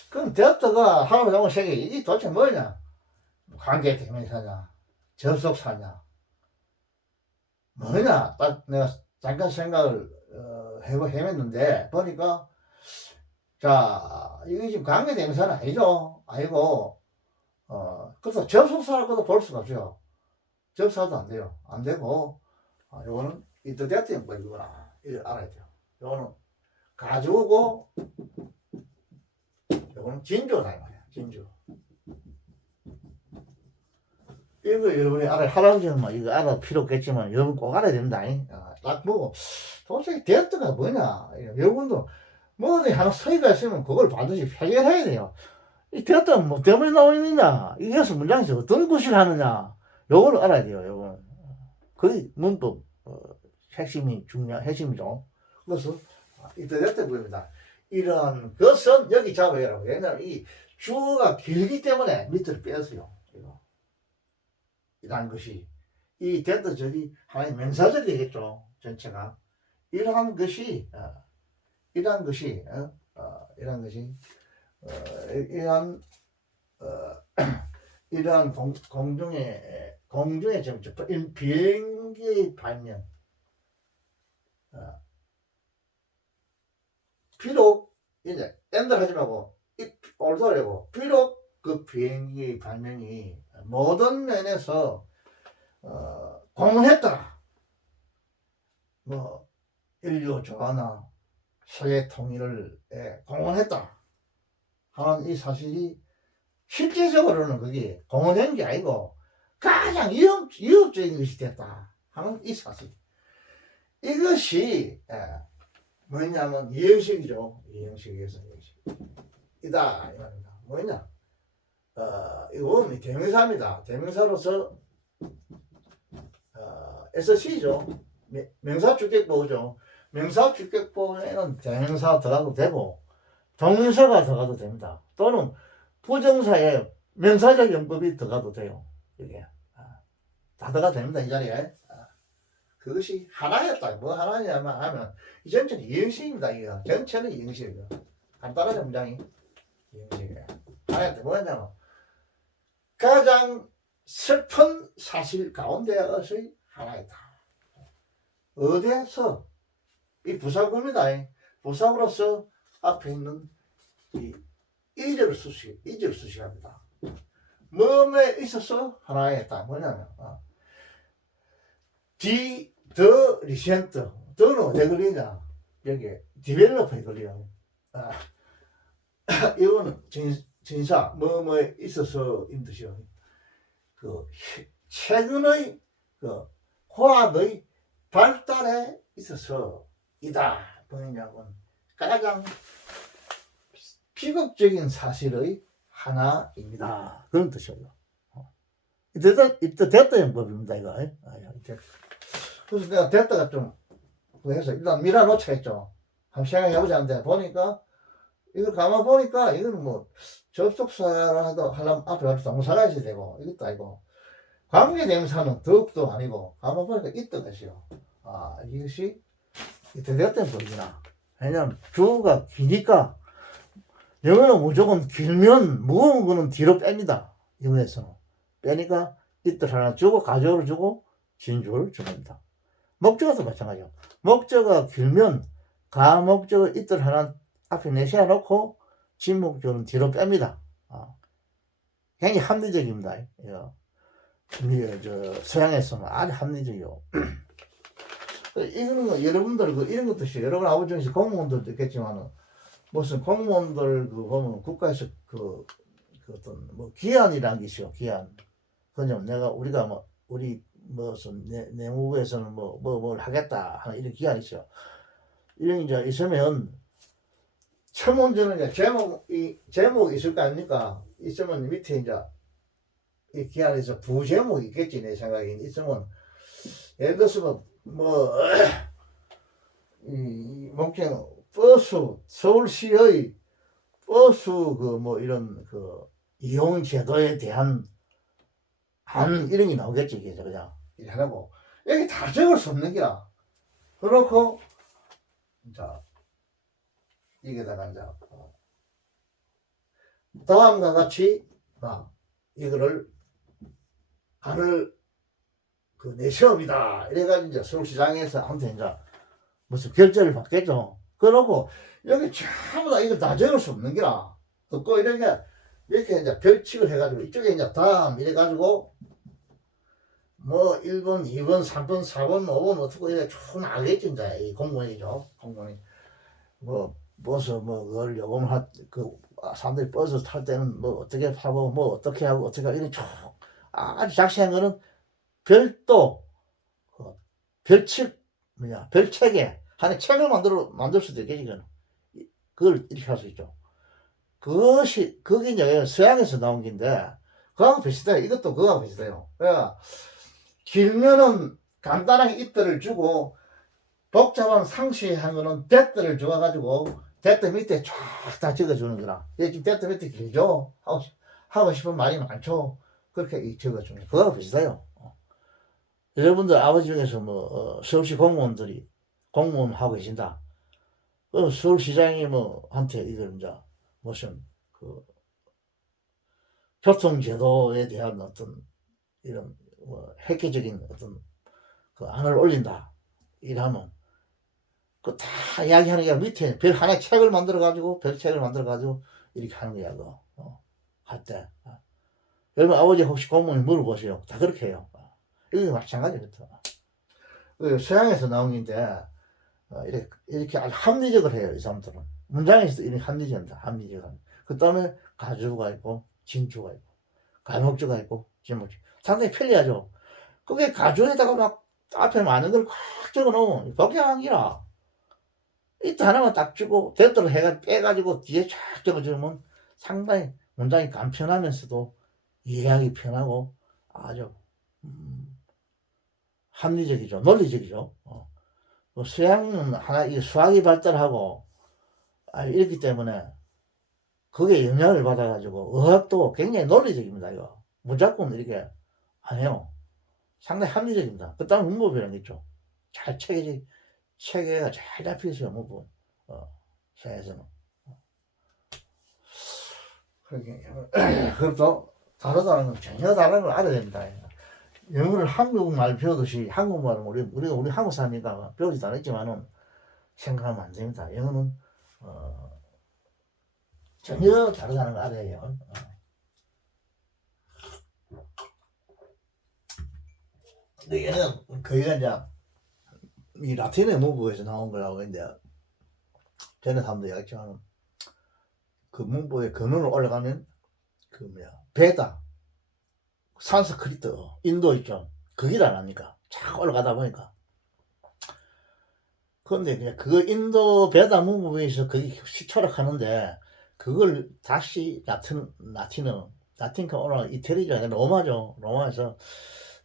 그럼 됐다가 하나만 잡은 세계, 이게 도대체 뭐냐? 관계 대명사냐? 접속사냐? 뭐냐? 딱 내가 잠깐 생각을, 헤맸는데, 보니까, 자, 이게 지금 관계 대명사는 아니죠? 아니고, 그래서 접속사라고도 볼 수가 없죠. 접사도 안 돼요. 안 되고, 요거는 이때됐던 거구나. 이걸 알아야 돼요. 요거는 가지고, 요거는 진주다, 이 말이야. 진주. 이거 여러분이 할아버지는 이거 알아 필요 없겠지만, 여러분 꼭 알아야 된다. 딱 보고, 도대체 됐다가 뭐냐. 여러분도 뭐든지 하나 서의가 있으면 그걸 반드시 해결해야 돼요. 이 됐다, 뭐 때문에 나오느냐. 이게서 문장에서 어떤 구실을 하느냐. 요거를 알아야 돼요, 요거는. 그게 문법, 핵심이죠. 그래서, 이때 됐다 보입니다. 이런 것은 여기 잡아야라고. 왜냐면 이 주어가 길기 때문에 밑으로 빼었어요. 이거. 이러한 것이. 이 됐다 절이 하나의 명사절이 되겠죠. 전체가. 이러한 것이, 이러한 공중의 점점 비행기의 반면 비록 이제 엔들 하지 말고 올더라고 비록 그 비행기의 반면이 모든 면에서 공헌했다. 뭐 인류 조화나 세계 통일을 공헌했다 하는 이 사실이 실제적으로는 그게 공헌한 게 아니고 가장 위협적인 것이 됐다 하는 이 사실. 이것이 뭐냐면 이행식이죠. 이행식에서 이다 이 말입니다. 뭐냐? 이건 대명사입니다. 대명사로서 SC죠. 명사 주격보죠. 명사 주격보에는 대명사 들어가도 되고 동명사가 들어가도 됩니다. 또는 부정사에 명사적 용법이 들어가도 돼요. 이게 다 들어가도 됩니다. 이 자리에. 그것이 하나였다. 뭐 하나냐면 하면 이 전체는 이형식입니다. 이거 전체는 이형식이에요. 간단하죠 문장이. 이형식이에요. 하나였다. 뭐냐면 가장 슬픈 사실 가운데서의 하나였다. 어디에서 이 부사구입니다. 부사구로서 앞에 있는 이 이절을 수식합니다. 몸에 있어서 하나였다. 뭐냐면 더 리센트 더는 어디에 걸리냐 여기 디벨로퍼에 걸려요. 이거는 진사 뭐뭐에 있어서인 뜻이요. 그 최근의 그 화학의 발달에 있어서이다. 뭐냐면 가장 비극적인 사실의 하나입니다. 그런 뜻이에요. 됐다 영법입니다. 이거. 그래서 내가 됐다가 좀 해서 일단 밀어놓자 했죠. 한번 생각해보자는데 보니까 이걸 가만 보니까 이건 뭐 접속사를 하려면 앞에 가서 동사가 있어야 되고 이것도 아니고 관계대명사는 더욱도 아니고 가만 보니까 있던 것이요. 이것이 됐다는 법이구나. 왜냐면 주어가 기니까 영어는 무조건 길면 무거운 거는 뒤로 뺍니다. 영어에서는 빼니까 이틀 하나 주고 가져를 주고 진주를 줍니다. 목적어도 마찬가지요. 목적어가 길면 가목적어 이틀 하나 앞에 내세워 놓고 진목적어는 뒤로 뺍니다. 굉장히 합리적입니다. 서양에서는 아주 합리적이요. 이거는 여러분들 이런 것도 있어요. 여러분 아버지 중에서 공무원들도 있겠지만은 무슨 공무원들 보면 국가에서 어떤 뭐 기한이라는 게 있어요. 기한. 그냥 우리가 우리 무슨 내무부에서는 뭘 하겠다 하는 이런 기한이 있어요. 이런 이제 있으면 첫 문제는 이제 제목이 있을 거 아닙니까? 있으면 밑에 이제 이 기한에서 부제목이 있겠지 내 생각에. 있으면 예를 들어서 이 목적 버스 서울시의 버스 이런 이용 제도에 대한 이런 게 나오겠지. 이게 그냥 이렇게 하고 여기 다 적을 수 없는 게라. 그렇고 자 이게다가 이제 다음과 같이 이거를 간을 내 시험이다 이래가지고 이제 서울시장에서 아무튼 이제 무슨 결제를 받겠죠. 그러고 여기 전부 다 이걸 다 적을 수 없는 게라. 듣고 이렇게 이제 별칙을 해가지고 이쪽에 이제 다음 이래가지고 1번, 2번, 3번, 4번, 5번 어떻게 이래 쭉 나가겠지 이제 이 공무원이죠. 공무원이 버스 그걸 요금을 사람들이 버스 탈 때는 어떻게 하고 어떻게 하고 어떻게 하고 이런 쭉 아주 작시한 거는 별도 별칙 별책에 하나의 책을 만들 수도 있겠지. 그걸 이렇게 할 수 있죠. 그게 이제 서양에서 나온 건데 그거하고 비슷해요. 이것도 그거하고 비슷해요. 그러니까 길면은 간단하게 이틀을 주고 복잡한 상시한 거는 대뜰을 줘가지고 대뜰 밑에 쫙 다 적어주는 거라. 지금 대뜰 밑에 길죠. 하고 싶은 말이 많죠. 그렇게 적어주는 거. 그거하고 비슷해요. 여러분들 아버지 중에서 서울시 공무원들이 공무원 하고 계신다. 서울시장이 한테 이걸 이제 무슨 교통제도에 대한 어떤 이런 획기적인 어떤 안을 올린다. 이러면 다 이야기하는 게 밑에 별 하나의 책을 만들어가지고 별책을 만들어가지고 이렇게 하는 거야. 할 때. 여러분 아버지 혹시 공무원 물어보세요. 다 그렇게 해요. 이게 마찬가지예요. 서양에서 나온 건데 이렇게 아주 합리적으로 해요. 이 사람들은. 문장에서도 이렇게 합리적입니다. 합리적. 그 다음에 가주가 있고 진주가 있고 가목주가 있고 진목주. 상당히 편리하죠. 그게 가주에다가 막 앞에 많은 걸 꽉 적어놓으면 복잡한 기라. 이때 하나만 딱 주고 대대로 빼가지고 뒤에 쫙 적어주면 상당히 문장이 간편하면서도 이해하기 편하고 아주 합리적이죠. 논리적이죠. 서양은 하나 이 수학이 발달하고 이렇기 때문에 그게 영향을 받아가지고 의학도 굉장히 논리적입니다. 이거 무조건 이렇게 안 해요. 상당히 합리적입니다. 그 다음 문법이라는 게 있죠. 잘 체계가 잘 잡혀 있어요. 문법 사에서는. 그럼 또 다르다는 건 전혀 다른 걸 알아야 됩니다. 영어를 한국말 배우듯이 한국말은 우리 한국 사람이니까 배우지도 않았지만은 생각하면 안 됩니다. 영어는 전혀 다르다는 걸 알아야 해요. 근데 얘는 거기가 이제 이 라틴의 문법에서 나온 거라고 했는데 전에 사람도 얘기했지만 그 문법의 근원으로 올라가면 그 베다 산스크리트 인도 있죠. 그 길 안 합니까? 자꾸 올라가다 보니까. 그런데 그냥 그 인도 베다 문법에서 그게 시초락하는데 그걸 다시 라틴가 오늘 이태리가 아니라 로마죠.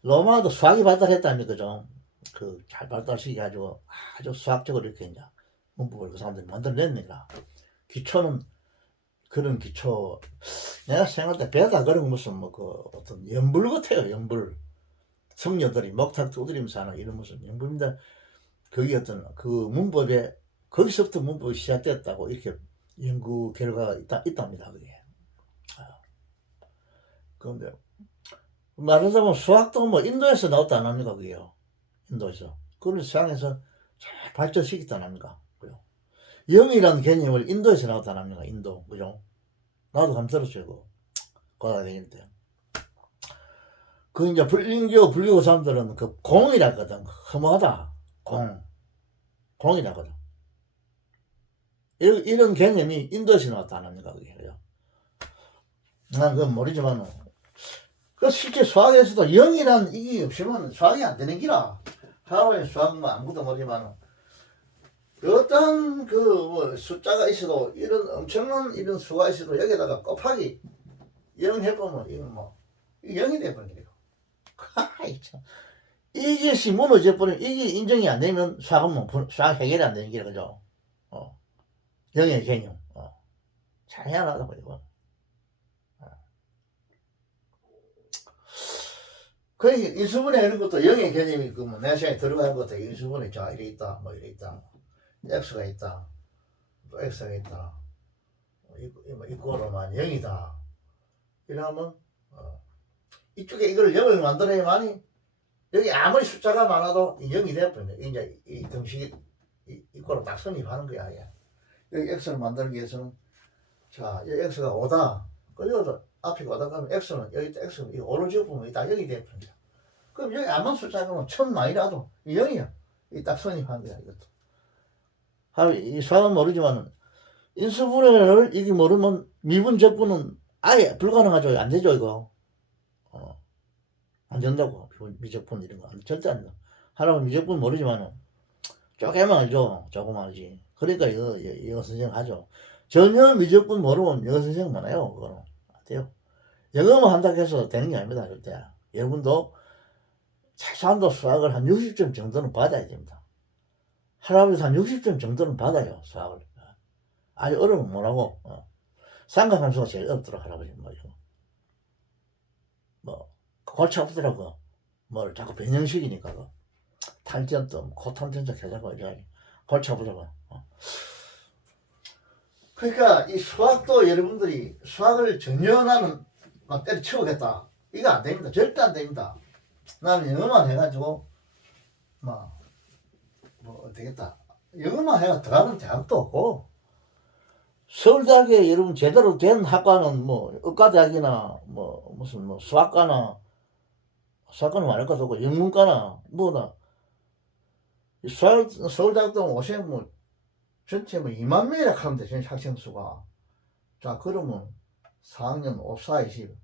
로마도 수학이 발달했다는 거죠. 그 잘 발달시켜 가지고 아주 수학적으로 이렇게 이제 문법을 그 사람들이 만들어냈니까 기초는 그런 기초. 내가 생각할 때 베다 그런 무슨 뭐 그 어떤 연불 같아요. 연불 성녀들이 목탁 두드리면서 하는 이런 무슨 연불인데 그게 어떤 그 문법에 거기서부터 문법이 시작됐다고 이렇게 연구 결과가 있답니다. 그게. 그런데 말하자면 수학도 뭐 인도에서 나왔다 안 합니까? 그게요. 인도에서. 그걸 서양에서 잘 발전시켰다 안 합니까? 그요. 영이라는 개념을 인도에서 나왔다 안 합니까? 인도. 그죠? 나도 감들었어요 그거. 고등학교 다닐 때. 그 이제 불교 사람들은 그 공이라 하거든. 허무하다. 공이라 하거든. 이런 개념이 인도에서 나왔다 안 합니까? 그게. 난 그건 모르지만, 그 실제 수학에서도 0이란 이게 없으면 수학이 안 되는 기라. 하루에 수학 뭐 아무것도 모르지만, 어떤 그 뭐 숫자가 있어도 이런 엄청난 이런 수가 있어도 여기다가 곱하기 0 해보면 이건 뭐 0이 돼버리는 거예요. 이것이 무너져 버리면 이게 인정이 안 되면 수학은 뭐 수학 해결이 안 되는 게 그죠? 0의 개념 잘 해야하다고 이거. 그 인수분해 이런 것도 0의 개념이 그 뭐 내 시간에 들어가는 것도 인수분해 자 이래 있다 뭐 이래 있다 x가 있다 또 x가 있다 이꼴로만 0이다 이러면 이쪽에 이걸 0을 만들어야만이 여기 아무리 숫자가 많아도 0이 되어버리네. 이제 이 등식이 이꼴로 딱 성립하는 거야. 여기 x를 만들기 위해서는 자 여기 x가 5다. 그리고 앞에 5다 가면 x는 여기 x는 이 5를 지어보면 딱 0이 되어버린다. 그럼 여기 아무 숫자가 1000만이라도 0이야. 이 딱 성립하는 거야 이것도. 이 수학은 모르지만 인수분해를 이게 모르면 미분 적분은 아예 불가능하죠. 안 되죠 이거. 안 된다고. 미적분 이런 거 절대 안 돼. 하라면 미적분 모르지만은 조금만 알죠. 조금 알지. 그러니까 영어 선생 하죠. 전혀 미적분 모르면 영어 선생 못 해요. 그거는 안 돼요. 영어만 한다고 해서 되는 게 아닙니다. 절대. 여러분도 최소한도 수학을 한 60점 정도는 받아야 됩니다. 할아버지 한 60점 정도는 받아요. 수학을. 아주 어려우면 뭐라고. 삼각함수가 제일 어렵더라 할아버지. 골치 아프더라고. 뭘 자꾸 변형식이니까 탄전도 코탄전자 계산하고 이래 골치 아프더라고. 그러니까 이 수학도 여러분들이 수학을 전혀 나는 막 때려치우겠다 이거 안 됩니다. 절대 안 됩니다. 나는 영어만 해가지고 뭐 되겠다. 영어만 해가 들어가는 대학도 없고 서울대학에 여러분 제대로 된 학과는 뭐 의과대학이나 뭐 무슨 뭐 수학과는 말할 것도 없고 영문과나 뭐나 서울대학도 오시면 뭐 전체 뭐 2만 명이라 하면 돼. 전체 학생 수가. 자 그러면 4학년 5, 4, 20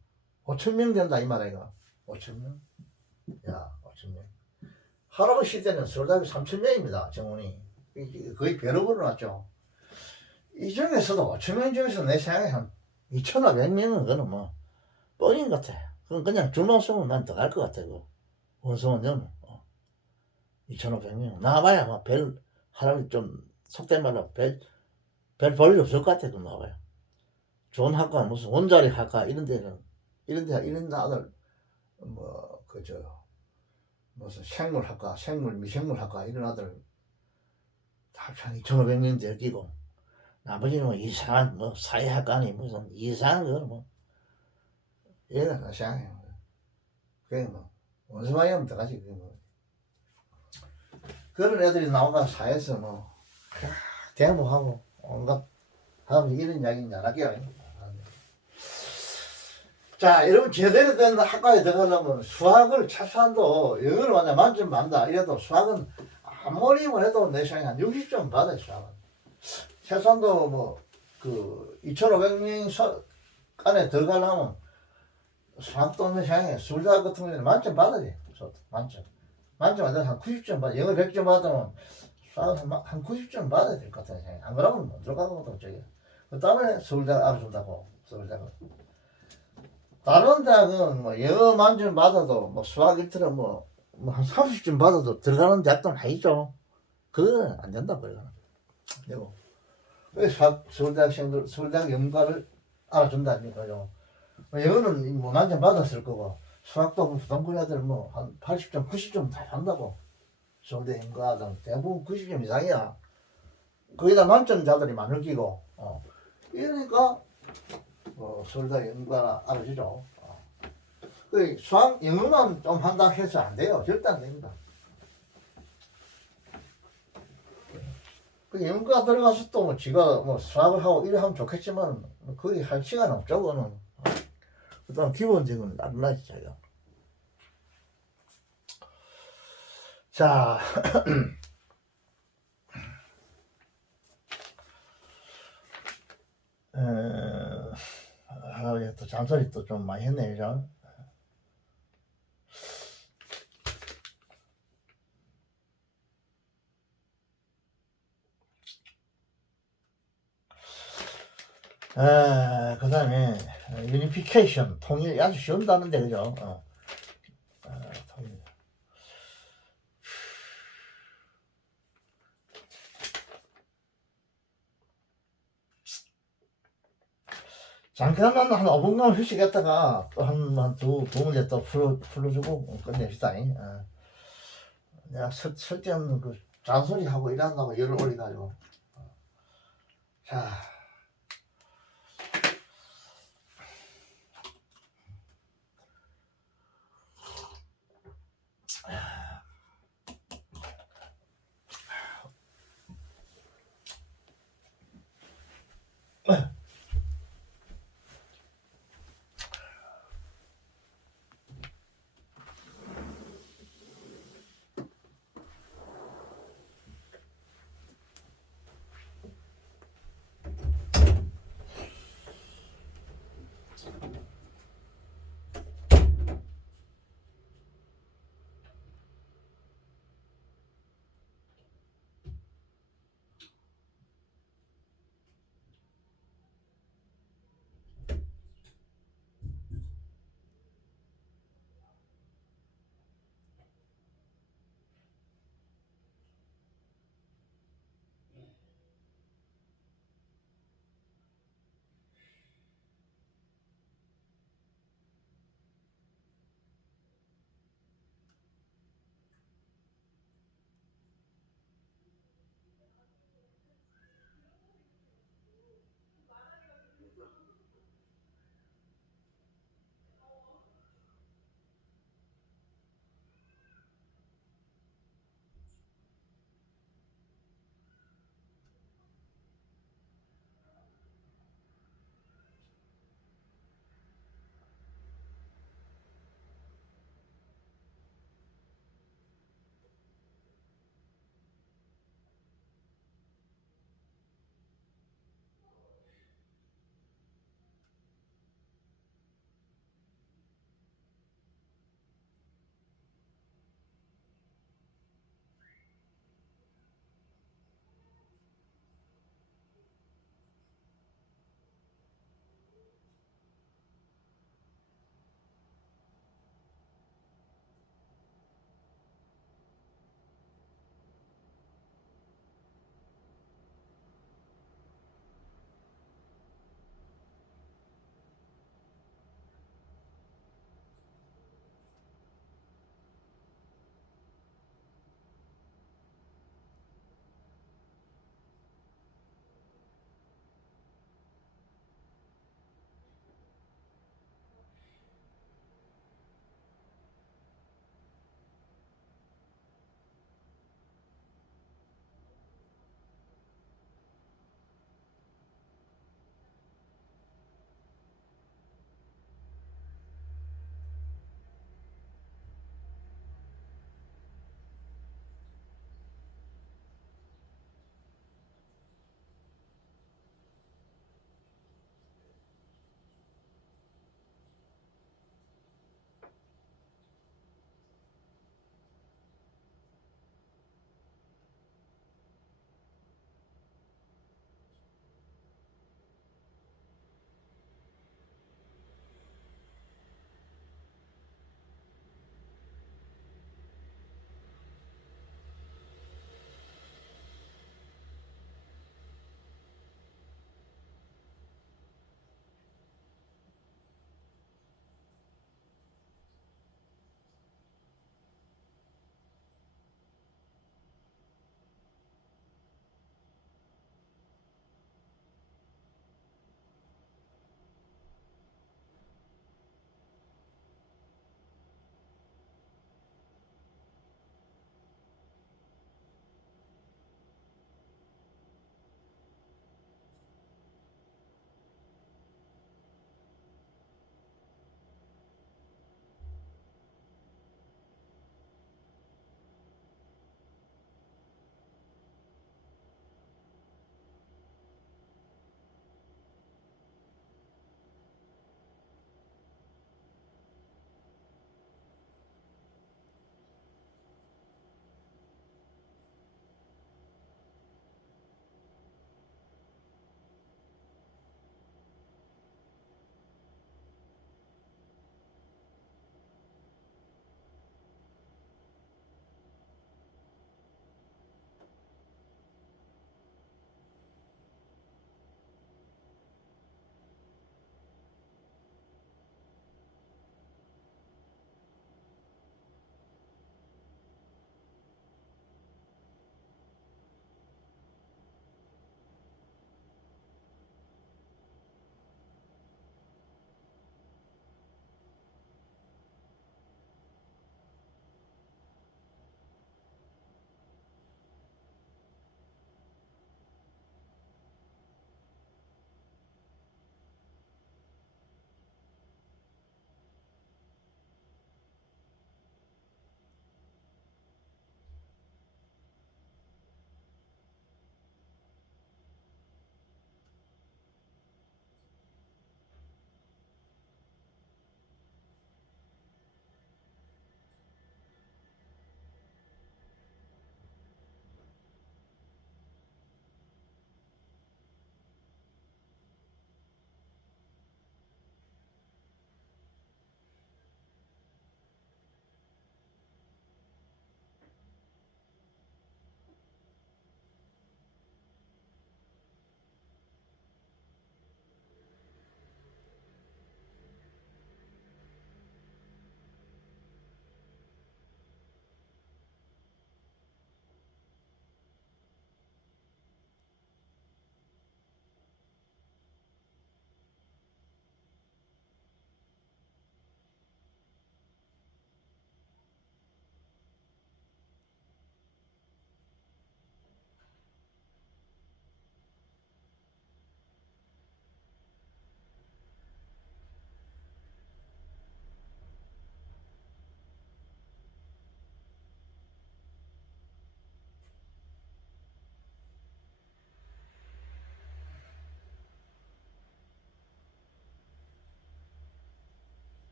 5,000명 된다 이 말이야. 5,000명? 야 5,000명. 할아버지 시대는 서울대학이 3,000명입니다. 정원이 거의 배로 불어났죠. 이 중에서도 5,000명 중에서 내 생각에 한 2,500명은 그거는 뭐 뻥인 것 같아. 그건 그냥 중앙수면 난 더 갈 것 같아. 원성은 영 2,500명 나와봐야 뭐 할아버지 좀 속된 말로 별 볼일 없을 것 같아. 그 나와봐야 좋은 학과 무슨 원자리 학과 이런 데는 이런 아들 뭐 그저 무슨 생물학과, 미생물학과 이런 아들 다 참 2,500명 끼고 나머지는 뭐 이상한 뭐 사회학과니 무슨 이상한 거뭐 얘는 이상해요. 그게 뭐 원수마이 하면 들어가지 그게 뭐 그런 애들이 나오가 사회에서 뭐 대모하고 온갖 하면 이런 이야기는 안 할게요. 자, 여러분 제대로 된 학과에 들어가려면 수학을 최소한도 영어를 완전 만점 받는다 이래도 수학은 아무리 해도 내 생각에 한 60점 받아요. 수학은 최소한도 뭐 그 2,500명 안에 들어가려면 수학도 내 생각에 수학 같은 경우는 만점 받아야 돼. 만점 받아서 한 90점 받아. 영어 100점 받으면 수학은 한 90점 받아야 될 것 같아요. 안 그러면 못 들어가거든 저기. 그 다음에 서울대가 알아준다고. 서울대가 다른 대학은 뭐 영어 만점 받아도 뭐 수학 일틀은 뭐한 30점 받아도 들어가는 대학도 아니죠. 그거는 안 된다 그거는. 그리고 수학 서울대 학생들 서울대학 연구과를 알아준다니까요. 영어는 뭐 만점 받았을 거고 수학도 부동분 애들 뭐 한 80점 90점 다 한다고. 서울대 연구과는 대부분 90점 이상이야. 거기다 만점자들이 많을 끼고 이러니까 서울대 연구가 알아주죠. 그 수학 영어만 좀 한다 해서 안 돼요. 절대 안 됩니다. 그 연구가 들어가서 또 뭐 지가 뭐 수학을 하고 이래 하면 좋겠지만 거기 할 시간 없죠. 그거는. 그다음 기본적인 나라지 자기가. 자. 또 잔소리 또 좀 많이 했네, 그죠? 그 다음에 유니피케이션, 통일 아주 쉬운다는데, 그죠? 통일. 잠깐만 한 5분간 휴식했다가 또 두 문제 또 풀어주고 끝냅시다. 내가 쓸데없는 그 잔소리하고 일한다고 열을 올리가지고. 자.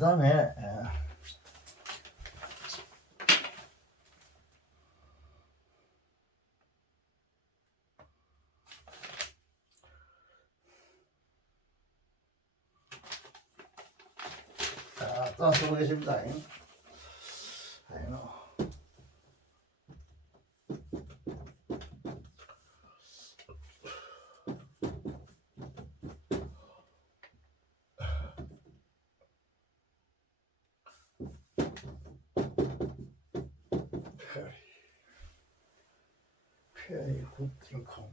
다음에 또 써보겠습니다. 아이고. 페리 굿팅컴.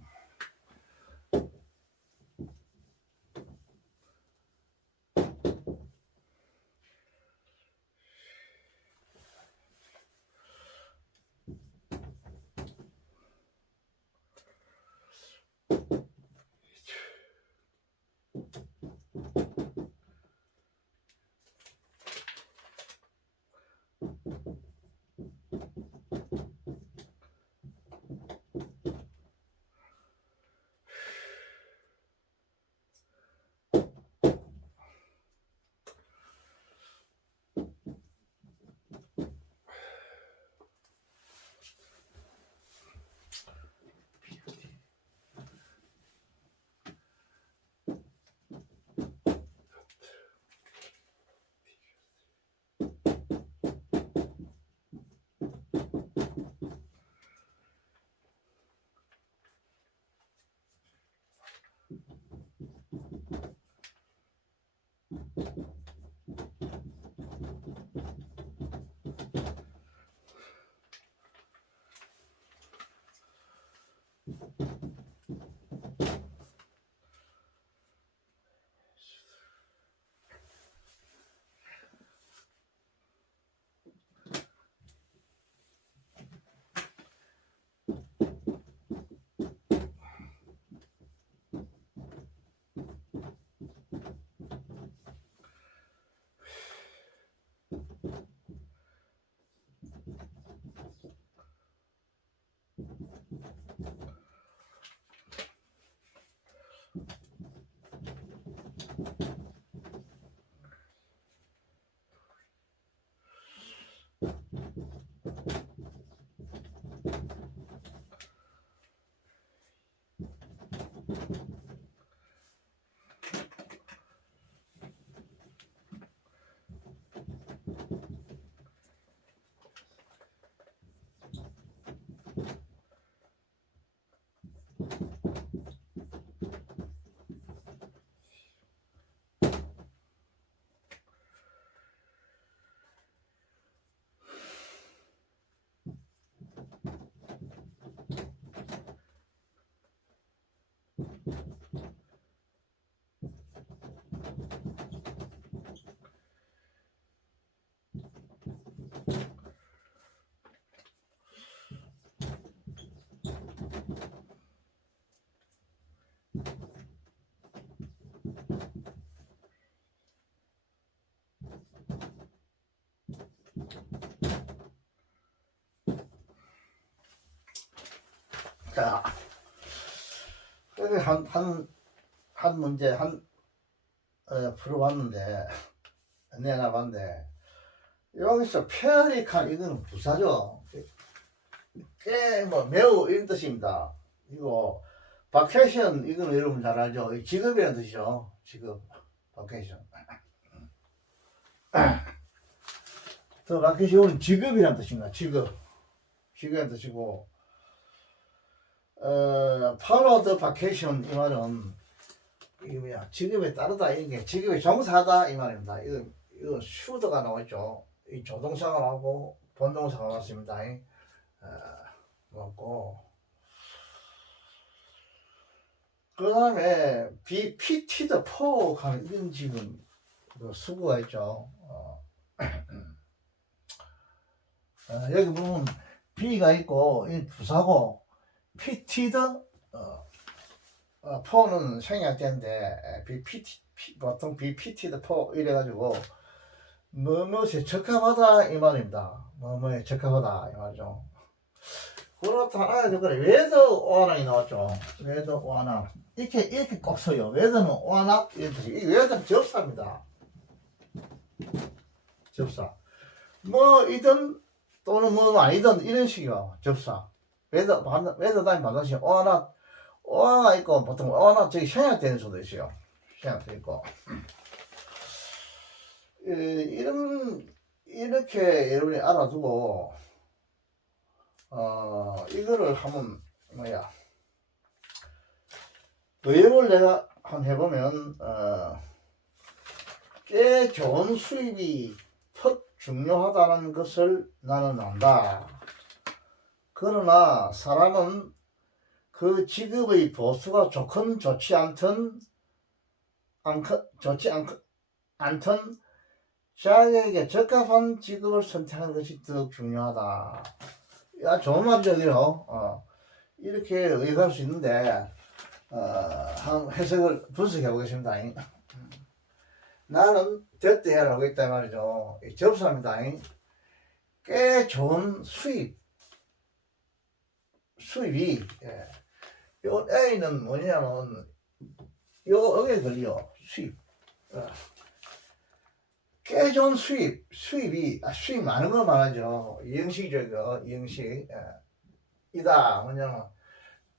자, 한 문제 풀어봤는데, 내놔봤는데, 여기서 페어리칸, 이거는 부사죠. 매우 이런 뜻입니다. 이거, 바케이션, 이거는 여러분 잘 알죠. 직업이라는 뜻이죠. 직업, 바케이션. 더 바케이션은 직업이라는 뜻입니다. 직업이라는 뜻이고, follow the vacation 이 말은 이게 뭐야 직업에 따르다 이게 직업에 종사하다 이 말입니다. 이거 슈드가 나왔죠. 이 조동사가 나오고 본동사가 나왔습니다. 나왔고 그 다음에 be pitied for 하는 이런 지금 수구가 있죠. 여기 보면 be가 있고 이 부사고 pitied for는 생략된데 보통 be pitied for 이래가지고 뭐뭐에 적합하다 이 말입니다. 뭐뭐에 적합하다 이 말이죠. 그렇다 그래 whether or이 나왔죠. whether or not 이렇게 꼭 써요. whether는 or not 이런 뜻이 이 whether는 접사입니다. 접사. 뭐이든 또는 뭐 아니든 이런 식이요. 접사. 외도 단위 반드시 오하가 있고 보통 오하나 저기 생략되는 수도 있어요. 생략돼 있고. 이렇게 여러분이 알아두고 이거를 한번 뭐야 의역을 내가 한번 해보면 꽤 좋은 수입이 턱 중요하다는 것을 나는 안다. 그러나 사람은 그 직업의 보수가 좋건 좋지 않든 자기에게 적합한 직업을 선택하는 것이 더욱 중요하다. 야, 좋은 말이죠. 이렇게 의역할 수 있는데 한 해석을 분석해 보겠습니다. 나는 대대를 하고 있단 말이죠. 접수합니다. 꽤 좋은 수입이 요 A는 뭐냐면 요 어게 걸려 수입 꽤 좋은 수입이 수입 많은 걸 말하죠. 이형식이죠. 이형식 이다 뭐냐면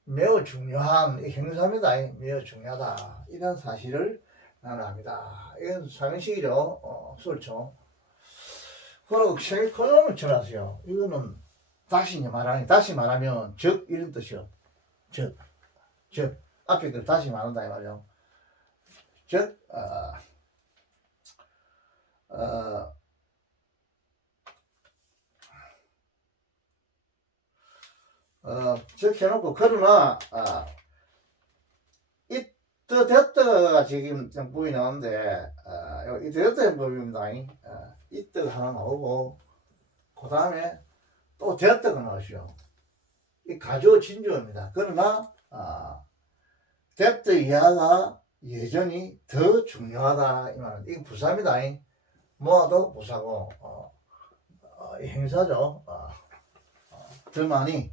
매우 중요한 행사입니다. 매우 중요하다. 이런 사실을 나는 압니다. 이건 삼행식이죠. 그렇죠. 그리고 세미콜론을 쳐놨어요. 이거는 다시 말하면 즉 이런 뜻이요. 즉 앞에 걸 다시 말한다 이 말이요. 즉 즉 해놓고 그러나 이뜨됐다가 지금 정법이 나오는데 이뜨됐다 정법입니다. 이뜨가 하나 나오고 그 다음에 또 됐다가 나오시오. 이 가주어 진주어입니다. 그러나 됐다 이하가 여전히 더 중요하다 이 말은 이거 부사입니다. 모아도 부사고 이 행사죠. 더 많이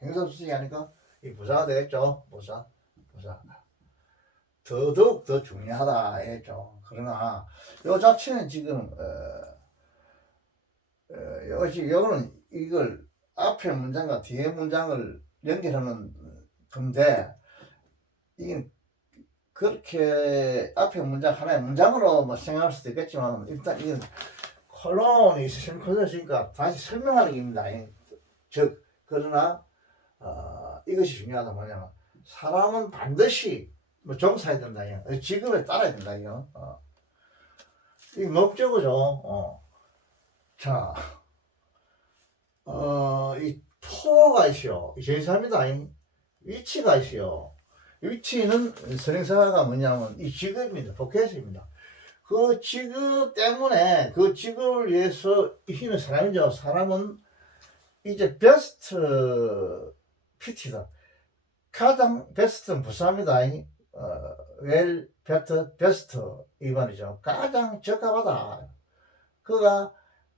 행사 수식이 하니까 이 부사가 되겠죠. 부사 더더욱 더 중요하다 했죠. 그러나 요 자체는 지금 요거는 이걸 앞에 문장과 뒤에 문장을 연결하는 건데 이게 그렇게 앞에 문장 하나의 문장으로 뭐 생각할 수도 있겠지만 일단 이건 콜론이 세미콜론이 있으니까 다시 설명하는 겁니다. 즉 그러나 이것이 중요하다 뭐냐면 사람은 반드시 뭐 종사해야 된다. 직업에 따라야 된다. 이게 목적어죠. 자, 이 토가 있어요. 제사입니다. 위치가 있어요. 위치는 선행사가 뭐냐면 이 직업입니다. 보켓입니다. 그 직업 때문에 그 직업을 위해서 힘은 사람이죠. 사람은 이제 베스트 PT다. 가장 베스트는 부사입니다. 웰, 베터, 베스트 이 말이죠. 가장 적합하다. 그가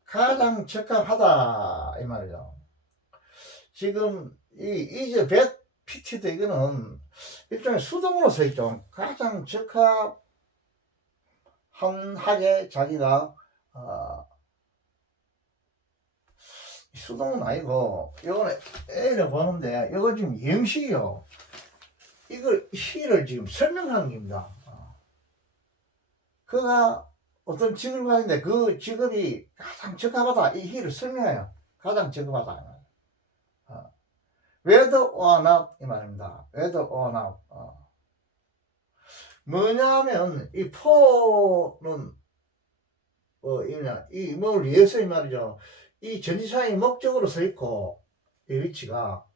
가장 적합하다 이 말이죠. 지금 이제 PT도 이거는 일종의 수동으로 써 있죠. 가장 적합한 하게 자기가 수동은 아니고 이거는 A를 보는데 이거 지금 형식이요. 이걸 시를 지금 설명하는 겁니다. 그가 어떤 직업을 가는데 그 직업이 가장 적합하다 이 시를 설명해요. 가장 적합하다. whether or not 이 말입니다. whether or not 뭐냐면 이 for는 이 뭘 위해서 이 말이죠. 이 전치사의 목적으로 서 있고 이 위치가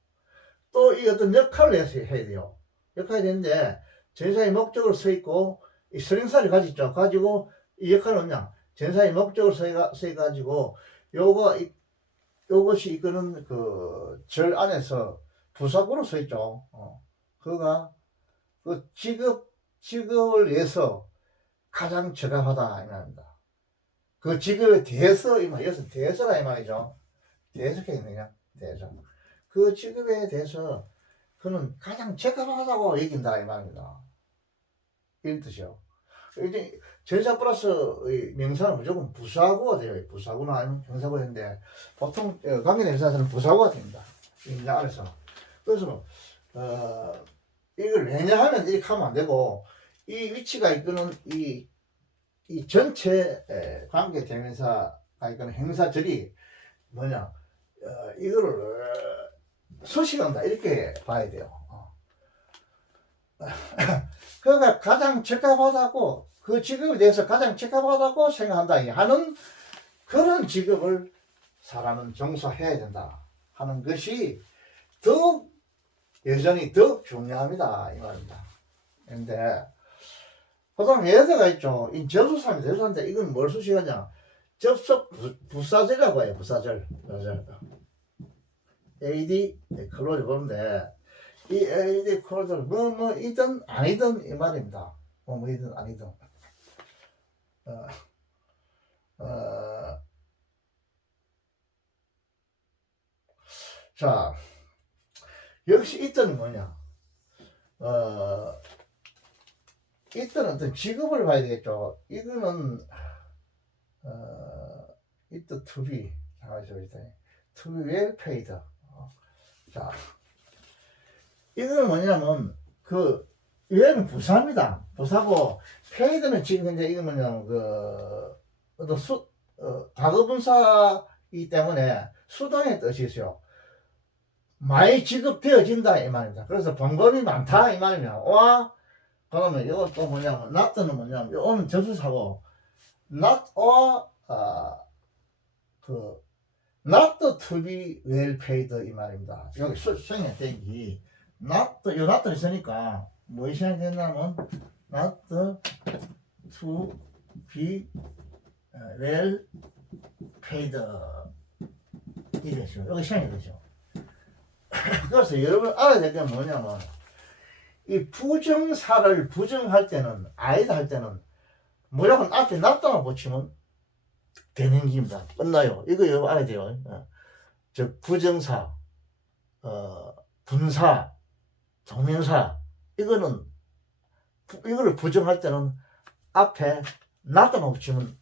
또 이 어떤 역할을 해야 돼요. 역할이 되는데 전치사의 목적으로 서 있고 이 선행사를 가지죠. 가지고 이 역할은 뭐냐? 전치사의 목적으로 서 가지고 요것이 이거는 그 절 안에서 부사구로 서 있죠. 그가 그 직업을 위해서 가장 적합하다 이 말입니다. 그 직업에 대해서 여기서 대해서라 이 말이죠. 대해서 있느냐? 대해서. 그 직업에 대해서 그는 가장 적합하다고 얘긴다 이 말입니다. 이런 뜻이요. 이제 전사 플러스의 명사는 무조건 부사구가 돼요. 부사구나 아니면 형사구가 되는데 보통 관계대명사에서는 부사구가 됩니다. 이 문장 안에서. 그래서 이걸 왜냐하면 이렇게 하면 안 되고 이 위치가 이끄는 이 전체 관계대명사가 이끄는 행사절이 뭐냐 이거를 수식한다 이렇게 봐야 돼요. 그러니까 가장 적합하다고 그 직업에 대해서 가장 적합하다고 생각한다 하는 그런 직업을 사람은 종사해야 된다 하는 것이 더욱 여전히 더욱 중요합니다 이 말입니다. 근데 그다음 예제가 있죠. 이 접속사입니다. 접속사인데 이건 뭘 수식하냐? 접속 부사절이라고 해요. 부사절. AD 클로즈 보는데 이 AD 클로즈를 뭐이든 아니든 이 말입니다. 뭐이든 아니든. 자, 역시 이때는 뭐냐? 이때는 어떤 직업을 봐야 되겠죠. 이거는 이때 to be to be well paid. 자, 이거는 뭐냐면 그 얘는 부사입니다. 부사고 paid는 지금 현재 이거 뭐냐면 그 어떤 과거분사이기 때문에 수동의 뜻이 있어요. 많이 지급되어진다 이 말입니다. 그래서 번거이 많다 이 말이냐. 와 그러면 이것도 뭐냐면 not는 뭐냐면 이거는 접수사고 not or 그 not to be well paid 이 말입니다. 여기 수행의 땡기 not 요 not는 있으니까 뭐 시행이 된다면 not to be well paid 이랬죠. 여기 시행이 되죠. 그래서 여러분 알아야 될 게 뭐냐면 이 부정사를 부정할 때는 아니다 할 때는 무조건 앞에 낫다만 붙이면 되는 겁니다. 끝나요. 이거 여러분 알아야 돼요. 즉 부정사, 분사, 동명사 이거를 부정할 때는 앞에 낫다만 붙이면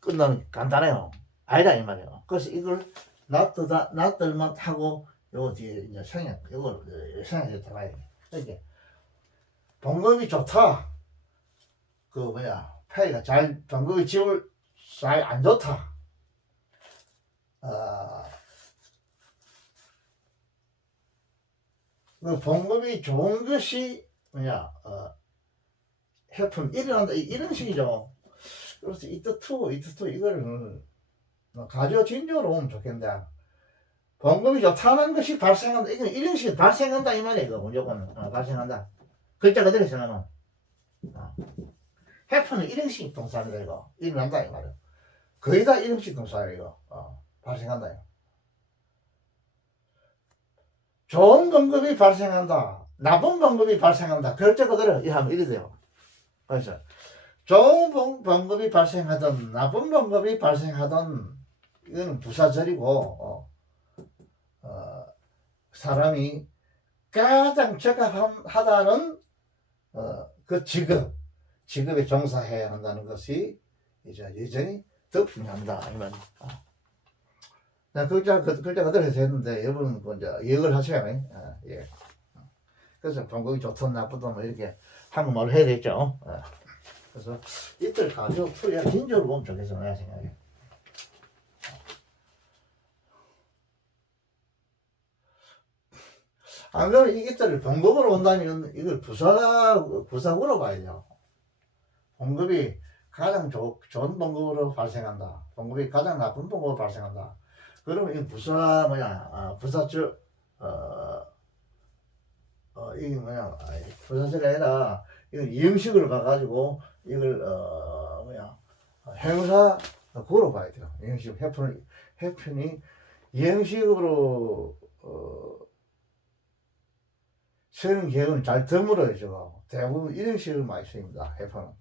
끝나는 간단해요. 아니다 이 말이에요. 그래서 이걸 낫들만 하고 요 뒤에 이제 생략 이걸 생략해 들어가야 돼. 이렇게 봉급이 좋다. 그 뭐야 페이가 잘 봉급이 지울 잘 안 좋다. 그 봉급이 좋은 것이 뭐냐 해품 일어난다 이런 식이죠. 그래서 이트 투 이거를 가져 진조로 오면 좋겠는데 봉급이 좋다는 것이 발생한다. 이건 이런 식이 발생한다 이 말이에요. 이거 무조건 발생한다. 글자 그대로 생각하면 해프는 일형식 동사입니다. 이거 일어난다 이 말이에요. 거의 다 일형식 동사예요. 이거 발생한다. 이거. 좋은 봉급이 발생한다. 나쁜 봉급이 발생한다. 글자 그대로 하면 이래 돼요. 그래서 좋은 봉급이 발생하든 나쁜 봉급이 발생하든 이거는 부사절이고 사람이 가장 적합하다는 그 직업에 종사해야 한다는 것이 이제 여전히 더 중요합니다. 이 말이에요. 글자 그대로 해서 했는데 여러분은 이제 이해를 하셔야 예. 그래서 봉급이 좋든 나쁘든 뭐 이렇게 한국말로 해야 되겠죠. 그래서 이틀 가지고 풀이야 진조로 보면 좋겠어 내가 생각해. 안 그러면 이것들을 봉급으로 온다면 이걸 부사구로 봐야 돼요. 봉급이 가장 좋은 봉급으로 발생한다. 봉급이 가장 나쁜 봉급으로 발생한다. 그러면 이 부사절 이게 부사절이 아니라 이걸 이형식으로 봐가지고 이걸 형사 구로 봐야 돼요. 이형식 해편이 이형식으로 쓰는 경우는 잘 드물어요. 대부분 이런 식으로 많이 쓰입니다. 해폰은.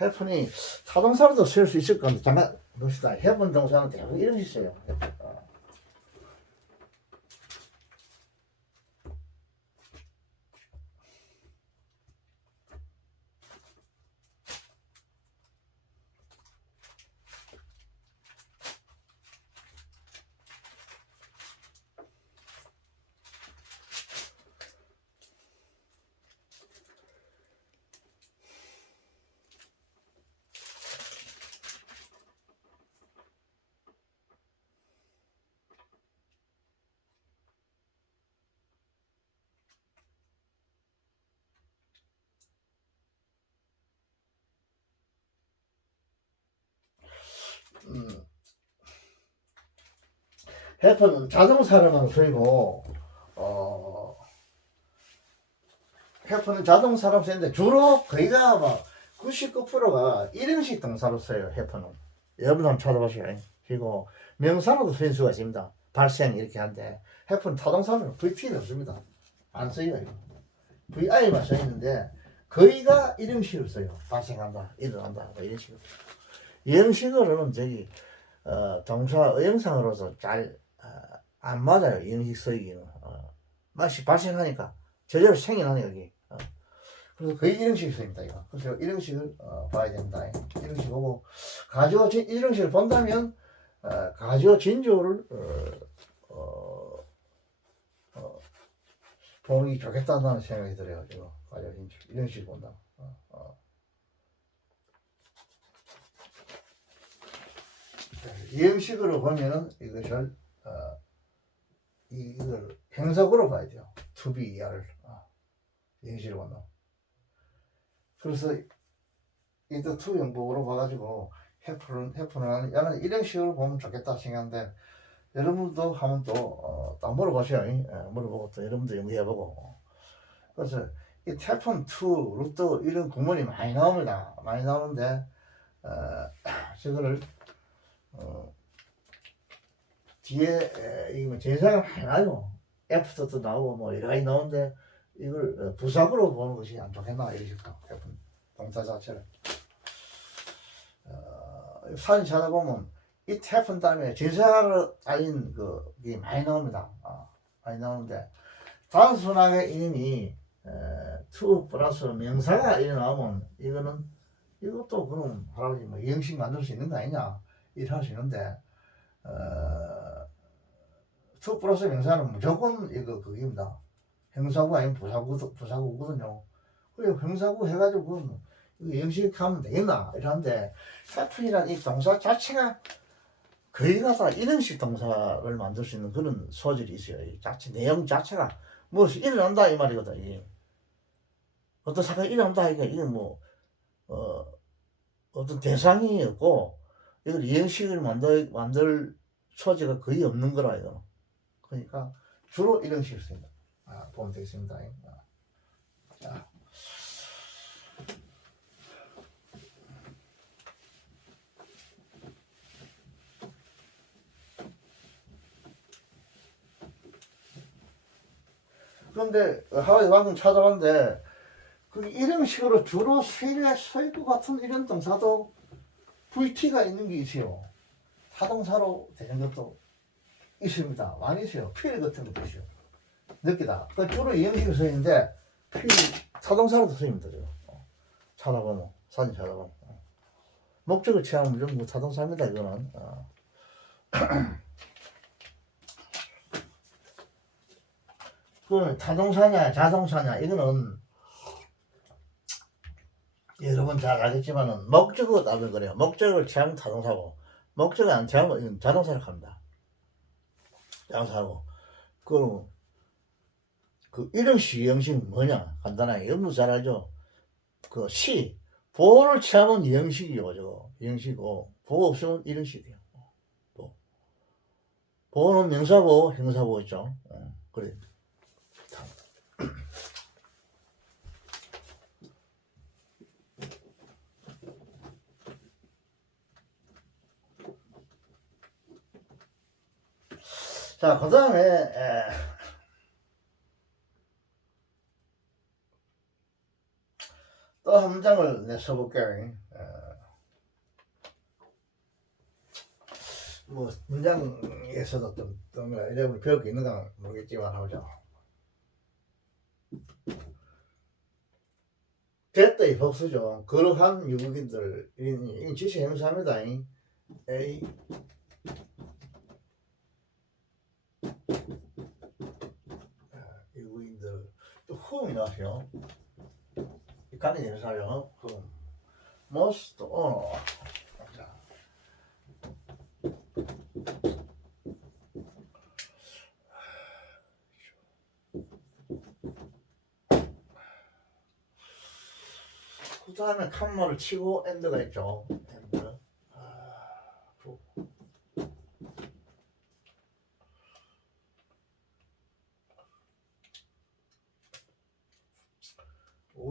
해폰이 타동사로도 쓸 수 있을 건데 잠깐 봅시다. 해폰 동사는 대부분 이런 식으로 써요. 해프는 자동사로만 쓰이고 해프는 자동사로 쓰는데 주로 거의가 막 99%가 일형식 동사로 써요. 해프는 여러분 한번 찾아보세요. 그리고 명사로도 쓰일 수가 있습니다. 발생 이렇게 하는데 해프는 타동사로는 VT는 없습니다. 안 써요. 이거. VI만 써있는데 거의가 일형식을 써요. 발생한다, 일어난다, 뭐 이런 식으로. 이형식으로는 저기 동사 의형상으로서 잘 안 맞아요. 이형식 쓰기는 맛이 발생하니까 제대로 생겨나네 여기. 그래서 거의 이형식이 쓰입니다. 이거. 그래서 이형식을 봐야 된다. 이형식 보고 가주어 이형식을 본다면 가주어 진주어를 보는 게 좋겠다는 생각이 들어요. 이거 가주어 진주 이형식 본다. 이형식으로 보면은 이것을 이걸 행석으로 봐야 돼요. to be 를 이형식으로 본다. 그래서 이도 to 영복으로 봐가지고 해프는 야는 이형식으로 보면 좋겠다 생각하는데 여러분도 한번 또 물어보세요. 물어보고 또 여러분도 연구해보고. 그래서 이 태풍 to 루트 이런 구문이 많이 나옵니다. 많이 나오는데 저거를 뒤에 이거 제사가 많이 나요. 애프터도 나오고 뭐 여러 가지 나오는데 이걸 부사구로 보는 것이 안 좋겠나 이러실까. 동사 자체를 사진 찾아보면 이 태풍 다음에 제사를 알린 그게 많이 나옵니다. 많이 나오는데 단순하게 이름이 to 플러스 명사가 이래 나오면 이것도 그럼 할아버지 뭐 이형식 만들 수 있는 거 아니냐 이렇게 할 수 있는데 to 플러스 명사는 무조건 이거 그게입니다. 형사구 아니면 부사구거든요. 그래 형사구 해가지고 이거 형식하면 되겠나 이러는데 태풍이란 이 동사 자체가 거의가 다 이형식 동사를 만들 수 있는 그런 소질이 있어요. 이 자체 내용 자체가 무엇이 일어난다 이 말이거든. 이게 어떤 사건이 일어난다 이게 뭐 어떤 대상이 없고 이걸 이형식을 만들 소재가 거의 없는 거라 이거. 그러니까 주로 이형식을 씁니다. 보면 되겠습니다. 자. 그런데 하와이 방금 찾아봤는데 그 이런 식으로 주로 실에 설 것 같은 이런 동사도 VT가 있는 게 있어요. 타동사로 되는 것도 있습니다. 많이 있어요. 필 같은 것도 있어요. 느끼다. 그 주로 이형식으로 쓰이는데 필 타동사로도 쓰입니다. 찾아보면 사진 찾아보면 목적을 취하면 무조건 타동사입니다. 이거는 그 타동사냐 자동사냐 이거는 여러분 잘 알겠지만은 목적어 답을 그래요. 목적을 취하면 타동사고 목적을 안 취하면 자동사를 합니다. 자동사고 그럼 그 이형식 이형식은 뭐냐 간단하게 여러분도 잘 알죠. 그 시 보호를 취하면 이형식이고 저거 이형식이고 보호 없으면 이형식이에요. 보호는 명사보 형사보 있죠. 그래. 자, 그 다음에 또 한 문장을 써볼게요. 뭐 문장에서도 또 여러분이 배울 게 있는가 모르겠지만 하죠. 됐다의 복수죠. 그러한 미국인들 이 지시 행사합니다. A 미국인들 또 whom이 나와요. 관계 대명사요. whom most honor. 그 다음에 컴마를 치고 엔드가 있죠. 엔드. 더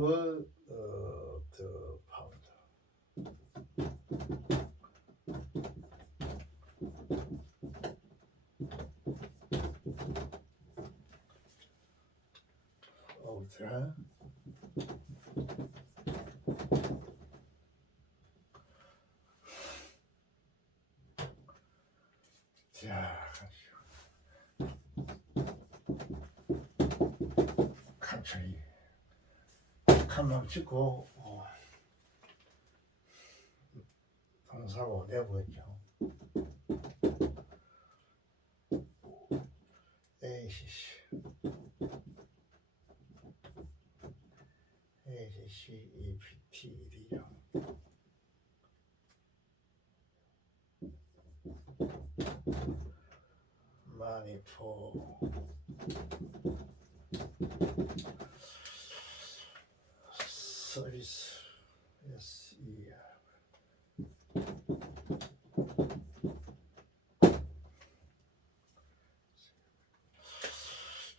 파운드. 오더. 자, 칸처리 칸만 찍고 동사고 내보겠죠. ACCEPTD랑 마니포 서비스 SER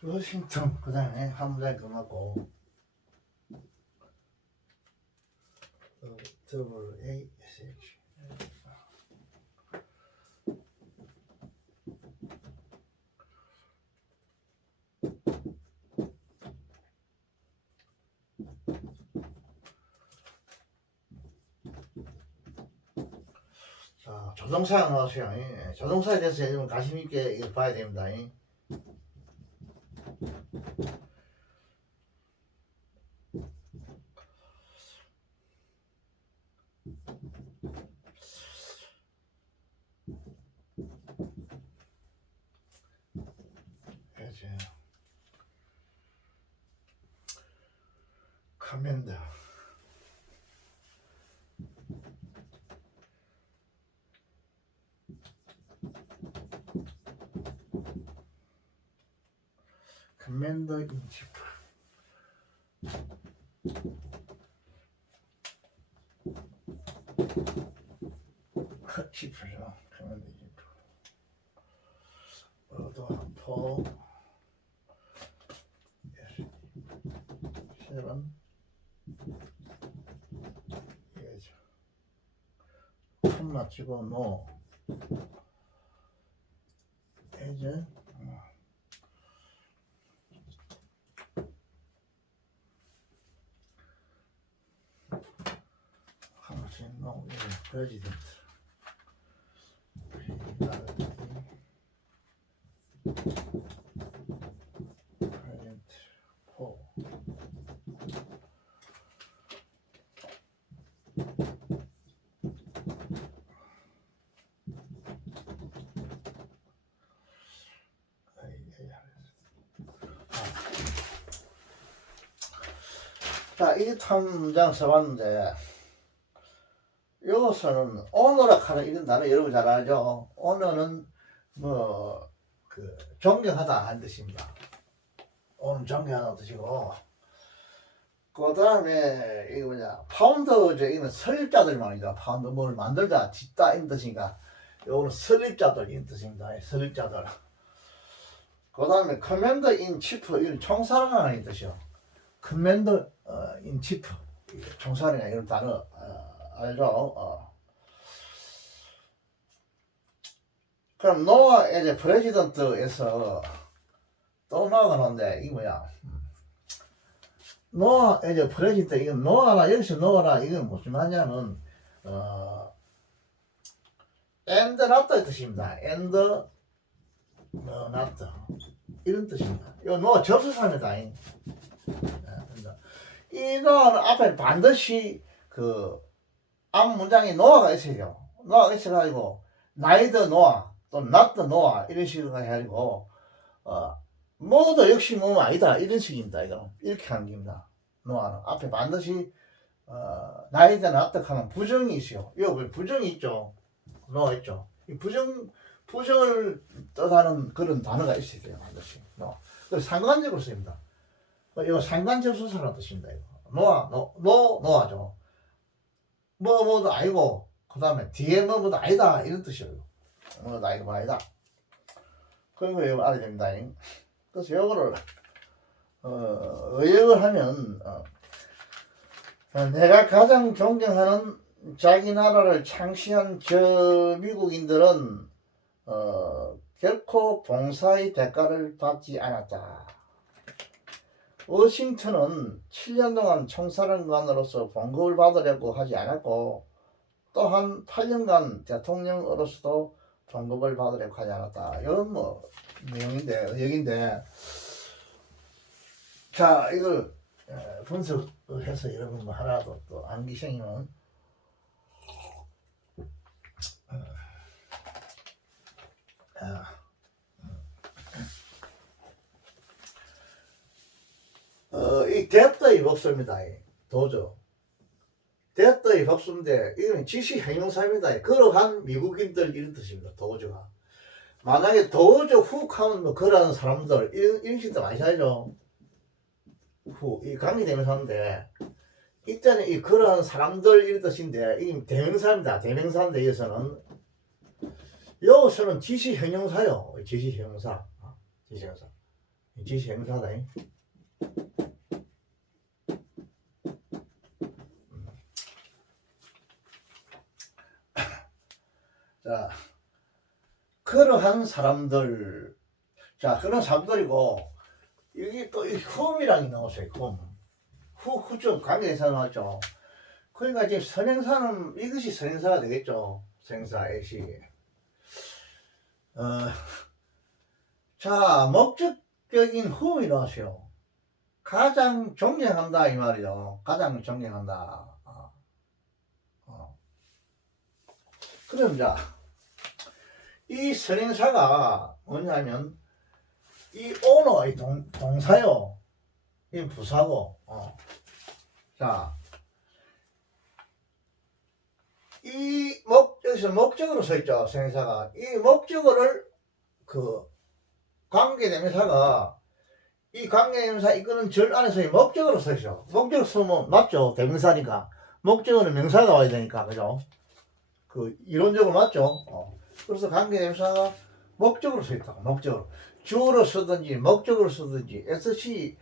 워싱턴 그 다음에 한 문장 끝났고 WASH 자, 조동사 나오세요. 조동사에 대해서 여러분 관심 있게 이거 봐야 됩니다. 그렇죠. 커맨드 커맨더 인치프 치프죠. 커맨더 인치프 어도포 7 이거죠. 한 맞추고 노 이제 한 맞추고 노 이제 프레지던트 프레젠트 포 자, 이 탐정 써봤는데 여기서는 오너라 하는 이런 단어 여러분 잘 알죠? 오너는 뭐 그 존경하다 하는 뜻입니다. 오늘 존경하다는 뜻이고 그 다음에 이거 뭐냐 파운더 이거는 설립자들 말이다. 파운더 뭘 만들다 짓다 이런 뜻이니까 요거는 설립자들 이런 뜻입니다. 설립자들. 그 다음에 커맨더 인 치프 이건 총사령관이라는 뜻이요. 커맨더 인 치프 총사령관 이런 단어 알죠? 그럼 노아 이제 프레지던트에서 또 나가는데 이게 뭐야? 노아 이제 프레지던트 이건 노아라 여기서 노아라 이건 무슨 말냐면 엔드 낫다의 뜻입니다. 엔드 낫다 이런 뜻입니다. 이 노아 접수사입니다. 이 노아는 앞에 반드시 그 앞 문장에 노아가 있어요. 노아가 있어가지고 나이더 노아 또 not 노아 이런 식으로 해가지고 뭐도 역시 뭐 아니다 이런 식입니다. 이거 이렇게 하는 겁니다. 노아는 앞에 반드시 나이더 not 하면 부정이 있어요. 여기 부정이 있죠. 노아 있죠. 이 부정을 뜻하는 그런 단어가 있어야 돼요. 반드시 노아. 그래서 상관적으로 씁니다. 이거 상관접수사라는 뜻입니다. 이거 노아죠. 뭐도 아니고 그 다음에 뒤에 뭐도 아니다 이런 뜻이에요. 뭐도 아니고 뭐 아니다. 그리고 이거 알아야 됩니다. 그래서 이거를 의역을 하면 내가 가장 존경하는 자기 나라를 창시한 저 미국인들은 결코 봉사의 대가를 받지 않았다. 워싱턴은 7년 동안 총사령관으로서 봉급을 받으려고 하지 않았고 또한 8년간 대통령으로서도 봉급을 받으려고 하지 않았다. 이런 뭐 내용인데 자 이걸 분석해서 여러분 뭐 하나도 또 암기생이면 이 대떠의 복수입니다. 도저 대떠의 복수인데 이거는 지시 행용사입니다. 그러한 미국인들 이런 뜻입니다. 도저가 만약에 도저 훅 하면 뭐 그러한 사람들 이런 식도 많이 살죠. 후, 이 관계대명사 하는데 이때는 이 그러한 사람들 이런 뜻인데 이 대명사입니다. 대명사인데 여기서는 지시형용사요. 지시형용사. 지시형용사. 지시형용사다. 자, 그러한 사람들. 자, 그런 사람들이고 여기 또 이 흠이랑이 나왔어요. 흠. 후좀 관계대명사 나왔죠. 그러니까 이제 선행사는 이것이 선행사가 되겠죠. 선행사 애시. 자, 목적적인 흠이 나왔어요. 가장 존경한다 이 말이죠. 가장 존경한다. 그럼 자, 이 선행사가 뭐냐면 이 오너 이 동사요. 이 부사고. 자, 여기서 목적으로 서 있죠. 선행사가. 이 목적어를 관계대명사가 이 관계대명사 이끄는 절 안에서 이 목적으로 서 있죠. 목적으로 쓰면 맞죠. 대명사니까. 목적어는 명사가 와야 되니까. 그죠? 이론적으로 맞죠. 그래서 관계대명사가 목적으로 서 있다고. 목적으로. 주어로 쓰든지 목적으로 쓰든지 SC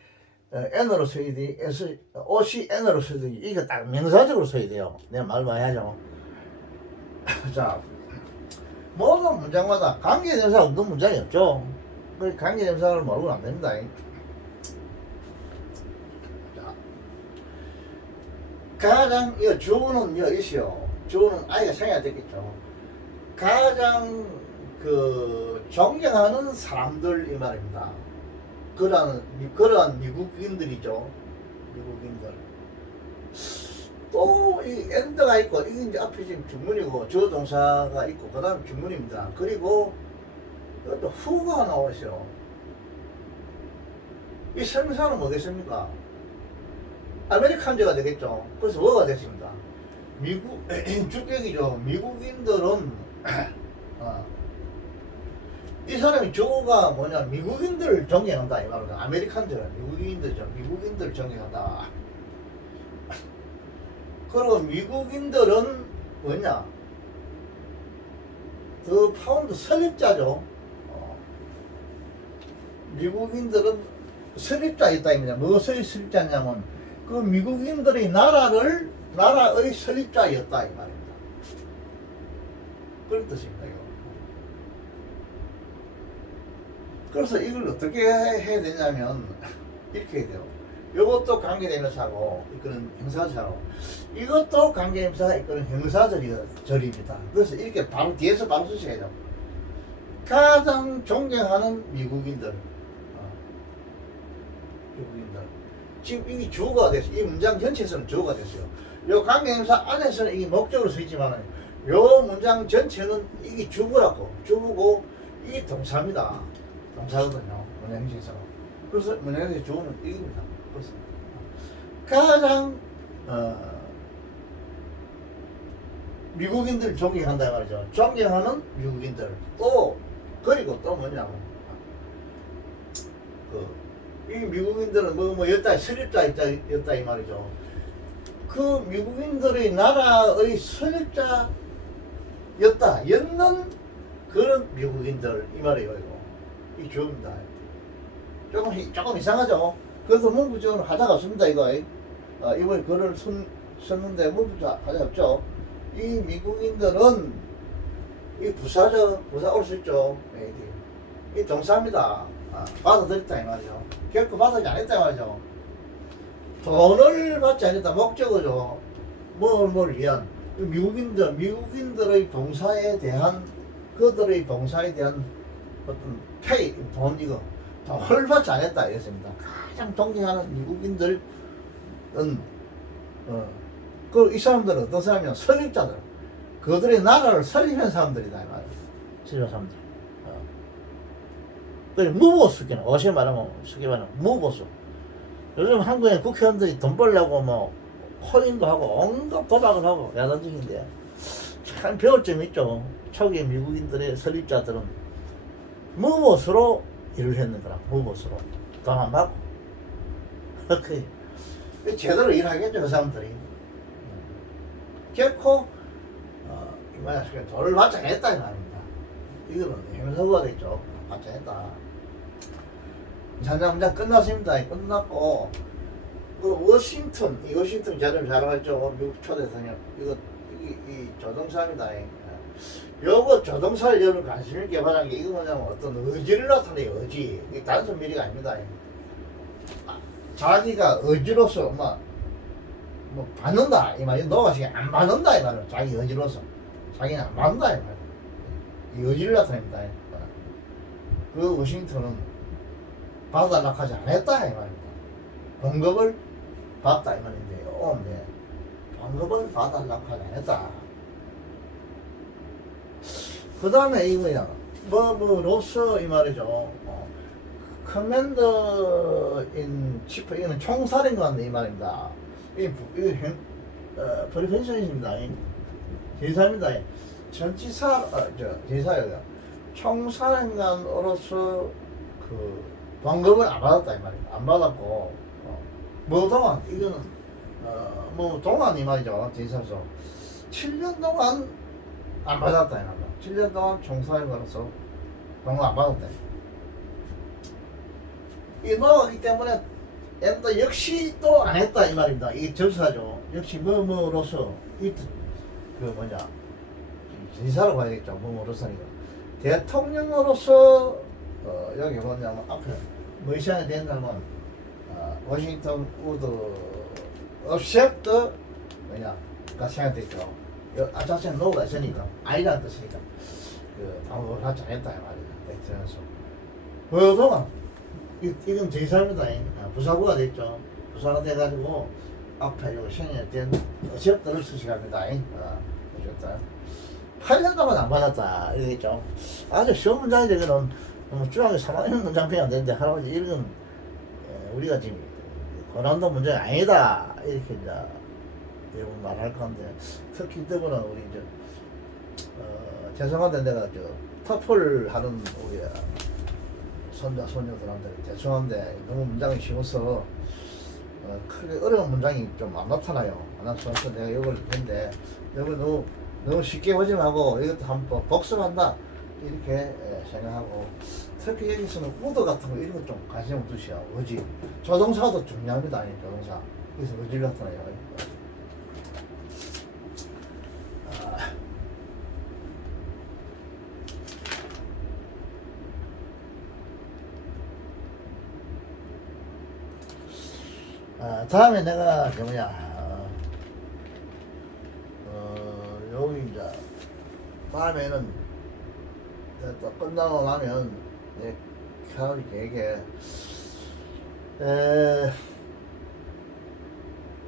N으로 써야지 OC N으로 쓰든지 이거 딱 명사적으로 써야 돼요. 내가 말 많이 하죠. 자, 모든 문장마다 관계대명사 없는 문장이 없죠. 그 관계대명사를 모르고는 안 됩니다. 자, 가장 이 주어는 있어요. 주어는 아이가 생각이 됐겠죠. 가장 존경하는 사람들 이 말입니다. 그러한 미국인들이죠. 미국인들. 또 이 엔드가 있고 이게 이제 앞에 지금 주문이고 주어 동사가 있고 그 다음 주문입니다. 그리고 또 후가 나오죠. 이 설명사는 뭐겠습니까? 아메리칸제가 되겠죠. 그래서 뭐가 됐습니다. 주격이죠. 미국인들은 이 사람이 주어가 뭐냐 미국인들 존경한다 이 말이죠. 아메리칸들 미국인들 존경한다. 그리고 미국인들은 뭐냐 더 파운드 설립자죠. 미국인들은 설립자였다 입니다. 무엇의 설립자냐면 그 미국인들의 나라의 설립자였다 이 말입니다. 그런 뜻입니다. 이거. 그래서 이걸 어떻게 해야 되냐면 이렇게 해야 돼요. 이것도 관계대명사고 이거는 형사절이고 이것도 관계대명사가 이거는 형사절입니다. 그래서 이렇게 바로 뒤에서 바로 쓰셔야 돼요. 가장 존경하는 미국인들. 지금 이게 주어가 됐어요. 이 문장 전체에서는 주어가 됐어요. 이 관계대명사 안에서는 이게 목적으로 쓰이지만 이 문장 전체는 이게 주어고 이게 동사입니다. 동사거든요. 문장에서. 그래서 문장에서 주어는 이겁니다. 그래서 가장 미국인들 존경한다 말이죠. 존경하는 미국인들 그리고 또 뭐냐고 이 미국인들은 였다 설립자였다 이 말이죠. 그 미국인들의 나라의 설립자였는 그런 미국인들 이 말이에요. 이거 이 주어입니다. 조금 이상하죠. 그래서 문구적으로 하자가 없습니다 이거. 이번에 글을 썼는데 무부자 하지 없죠. 이 미국인들은 이 부사 올 수 있죠. 이 동사입니다. 받아들였다 이 말이죠. 결코 받아들이지 않았다 이 말이죠. 돈을 받지 않았다 목적어죠. 뭘 위한 미국인들의 봉사에 대한 그들의 봉사에 대한 어떤 페이 돈 이거 돈을 받지 않았다 이랬습니다. 가장 존경하는 미국인들은 이 사람들은 어떤 사람이냐 설립자들 그들의 나라를 설립한 사람들이다 이 말이야. 설립한 사람들. 그래 무보수기는 어시 말하면 쉽게 말하면 무보수. 요즘 한국의 국회의원들이 돈 벌려고 뭐 코인도 하고 온갖 도박을 하고 야단 중인데 참 배울 점이 있죠. 초기 미국인들의 설립자들은 무보수로 일을 했는 거라. 무보수로 돈 안 받고 제대로 일하겠죠 그 사람들이. 결코 이 말이야 돈을 받지 않았다 이 말입니다. 이거는 행사가 됐죠. 받지 않았다. 장장 끝났습니다. 끝났고 그 워싱턴 제대로 잘 알죠. 미국 초대통령 이 조동사입니다. 요거 조동사를 여러분 관심 있게 말하는 게 이거 뭐냐면 어떤 의지를 나타내요. 의지. 이게 단순 미리가 아닙니다. 자기가 의지로서 뭐 받는다 이 말이 너가 지금 안 받는다 이 말은 자기 의지로서 자기는 안 받는다 이 말. 이 의지를 나타냅니다. 그 워싱턴은 받아달라고 하지 않았다 이 말입니다. 봉급을 받다 이 말인데요. 네. 봉급을 받아달라고 하지 않았다. 그 다음에 이거야 로서 이 말이죠. 커맨더 인 치프 이거는 총사령관 이 말입니다. 이게 프리펜션입니다. 제사입니다. 제사예요. 총사령관으로서 그 봉급을 안 받았다 이 말입니다. 안 받았고 동안 이거는 동안 이 말이죠. 제사서 7년 동안 안 받았다 이 말입니다. 7년 동안 총사령관으로서 봉급 안 받았다. 이 넘어가기 때문에 또 역시 또 안 했다 이 말입니다. 이게 절사죠. 역시 뭐로서 진사로 봐야겠죠. 뭐로서니까 대통령으로서 여기 뭐냐면 앞에 뭐시안이 된다면 워싱턴 우드 업셉트 뭐냐가 생각됐죠. 자체는 노가 있으니까 아이라는 뜻이니까 방법을 하지 않았다 이 말이다. 그동안 이건 제사입니다. 부사부가 됐죠. 부사가 돼가지고 앞에 요 생에 된 어cep트를 수식합니다. 어쨌든 8년 동안 안 받았다 이러겠죠. 아주 쉬운 문장인데 이거는 중학교 3학년 문장편이 안 되는데 할아버지 이런 우리가 지금 고난도 문제가 아니다 이렇게 이제 여러분 말할 건데 특히 이때보다 우리 이제 죄송한데 내가 터플 하는 우리 손자 손녀들한테 죄송한데 너무 문장이 쉬워서 크게 어려운 문장이 좀 안 나타나요. 안 나타나서 내가 이걸 했는데 이걸 너무 쉽게 보지 말고 이것도 한번 복습한다 이렇게 생각하고 특히 여기서는 우드 같은 거 이런 거 좀 관심을 두시오. 의지 조동사도 중요합니다. 조동사 여기서 의지 나타나요. 다음에 내가 여기 이제 다음에는 또 끝나고 나면 내 칼 계획에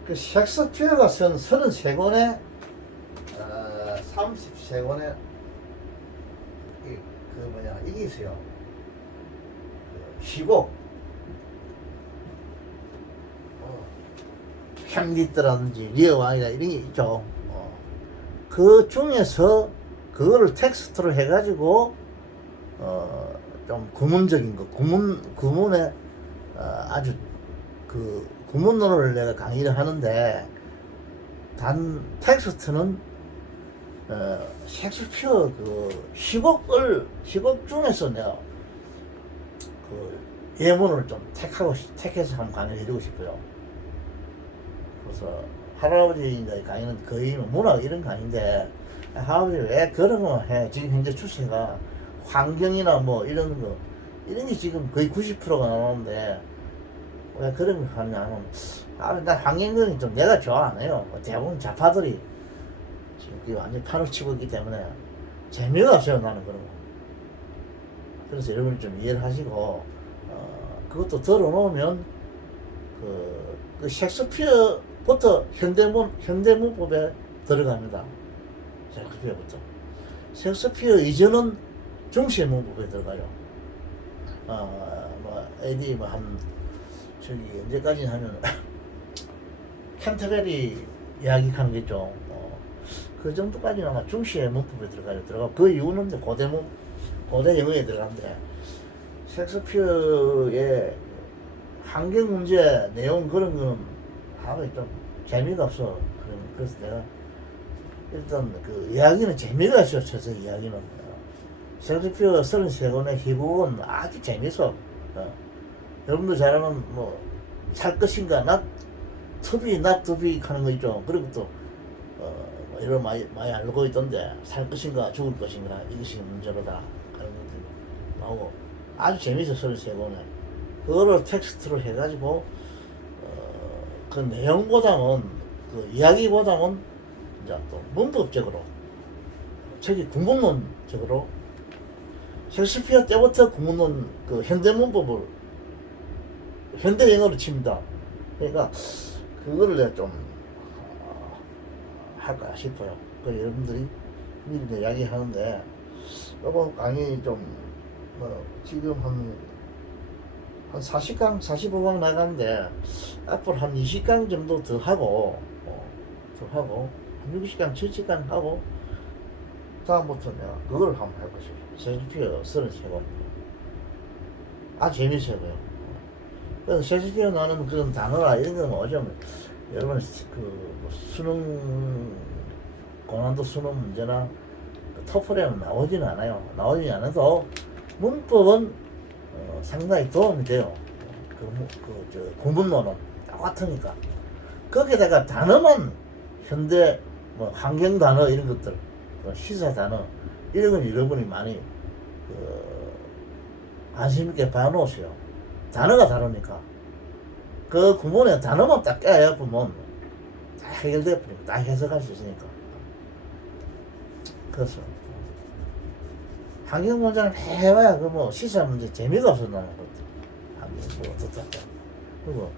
그 셰익스피어가 쓴 33권의 33권의 이게 있어요. 시곡 햄릿이라든지 리어왕이라 이런 게 있죠. 그 중에서 그거를 텍스트로 해가지고 좀 구문적인 거, 구문에 아주 그 구문론을 내가 강의를 하는데 단 텍스트는 셰익스피어 그 시곡 중에서 내가 그 예문을 좀 택해서 한번 강의를 해주고 싶어요. 그래서 할아버지 강의는 거의 문학 이런 강의인데 할아버지 왜 그런 거 해? 지금 현재 추세가 환경이나 뭐 이런 거 이런 게 지금 거의 90%가 나오는데 왜 그런 걸 하냐면 난 환경적인 좀 내가 좋아 안 해요. 대부분 좌파들이 지금 완전 판을 치고 있기 때문에 재미가 없어요 나는 그런 거. 그래서 여러분이 좀 이해를 하시고 그것도 들어놓으면 그 셰익스피어부터 현대문법에 들어갑니다. 셰익스피어부터. 셰익스피어 이전은 중세 문법에 들어가요. 뭐 AD 한 저기 언제까지 하면 캔터베리 이야기 하는 게 좀 그 정도까지는 아마 중세 문법에 들어가고 그 이유는 고대 영어에 들어간대. 셰익스피어의 환경 문제 내용 그런 거는 하면 좀 재미가 없어. 그래서 내가 일단 그 이야기는 재미가 있어. 저 이야기는 셰익스피어 33권의 희곡은 아주 재밌어. 여러분도 잘 아는 뭐 살 것인가 not to be 하는 거 있죠. 그리고 또 이런 많이 알고 있던데 살 것인가 죽을 것인가 이것이 문제로다 하는 것들이 나오고 아주 재밌어. 33권에 그거를 텍스트로 해가지고 그 내용보다는 그 이야기보다는 이제 또 문법적으로 책이 국문론적으로 셰익스피어 때부터 국문론 그 현대 문법을 현대 영어로 칩니다. 그러니까 그거를 내가 좀 할까 싶어요. 그 여러분들이 미리 이야기 하는데 이번 강의 좀 지금 한 40강, 45강 나가는데 앞으로 한 20강 정도 더 하고 한 60강, 70강 하고 다음부터 내가 그걸 한번 해보시죠. 셰익스피어 33권 아주 재밌어요. 그래서 셰익스피어 나오는 그런 단어라 이런 건 오좀 여러분 그 수능 고난도 수능 문제나 토플에는 나오지는 않아요. 나오지 않아도 문법은 상당히 도움이 돼요. 공문론은 똑같으니까. 거기다가 단어만 현대 뭐 환경 단어 이런 것들, 시사 단어 이런 건 여러분이 많이 관심 있게 봐놓으세요. 단어가 다르니까. 그 구문에 단어만 딱 깨야 보면 다 해결돼 버리고 다 해석할 수 있으니까. 그래서 환경 문제는 해봐야 그 뭐 시사 문제 재미가 없어 나는 것도 뭐 어떻다. 그리고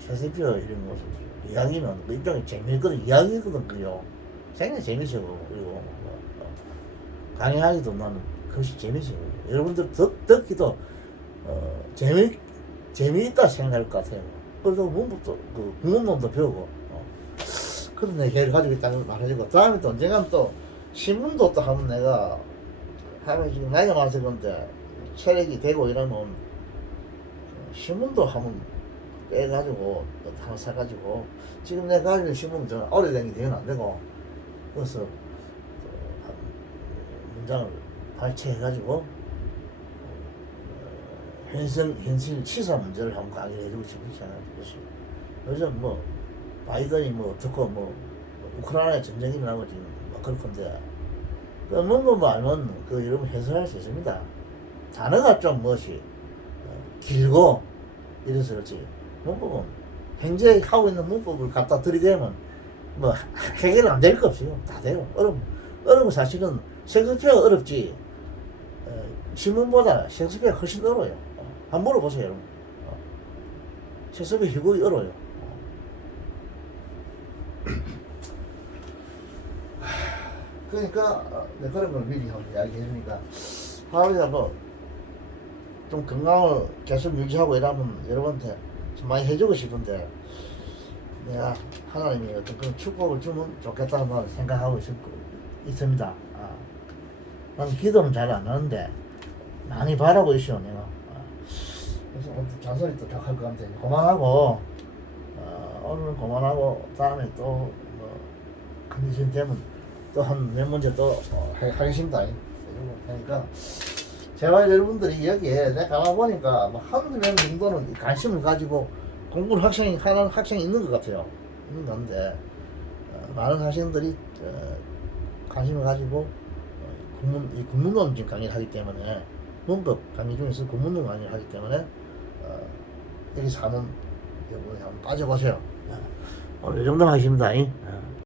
셰익스피어 이런 것은 이야기는 그 일종의 재미거든 이야기거든 그요. 굉장히 재밌어요. 그리고 강의하기도 나는 그것이 재밌어요. 여러분들 듣기도 재미있다 생각할 것 같아요. 그래서 문법도 그 국문론도 배우고 그런 얘기를 가지고 있다는 걸 말해주고 다음에 또 언젠가는 또 신문도 또 하면 내가 하면 지금 나이가 많아서 그런데 체력이 되고 이러면 신문도 한번 빼가지고 하나 사가지고 지금 내가 가지고 있는 신문은 좀 오래된 게 되면 안 되고 그래서 한 문장을 발췌해가지고 현실 시사 문제를 한번 강의를 해주고 싶은 생각이 요즘 뭐 바이든이 뭐 듣고 뭐 우크라이나 전쟁이 일어나고 지금 뭐 그럴 건데 그 문법만 알면 그 여러분 해설할 수 있습니다. 단어가 좀 무엇이 길고 이래서 그렇지 문법은 현재 하고 있는 문법을 갖다 들이대면 뭐 해결 안 될 거 없어요. 다 돼요. 어려운 사실은 셰익스피어가 어렵지 신문보다 셰익스피어가 훨씬 어려워요. 한번 물어보세요 여러분. 셰익스피어 희곡이 어려워요. 그러니까 그런 걸 미리 한번 이야기해주니까 하루에 뭐좀 건강을 계속 유지하고 이러면 여러분한테 좀 많이 해주고 싶은데 내가 하나님이 어떤 그런 축복을 주면 좋겠다는 생각하고 있습니다. 나는 기도는 잘 안 하는데 많이 바라고 있어요 내가. 그래서 오늘 잔소리 또 할 것 같아. 그만하고 오늘은 그만하고 다음에 또 뭐 컨디션 되면 또 한 몇 문제 또 하겠습니다. 그러니까 제발 여러분들이 여기에 내가 가만 보니까 뭐 한두 명 정도는 관심을 가지고 공부를 하는 학생이 있는 것 같아요. 있는 건데 많은 학생들이 관심을 가지고 이 국문론 지금 강의를 하기 때문에 문법 강의 중에서 국문론 강의를 하기 때문에 여기서 한번 여러분이 한번 빠져보세요. 오늘 이 정도 하겠습니다.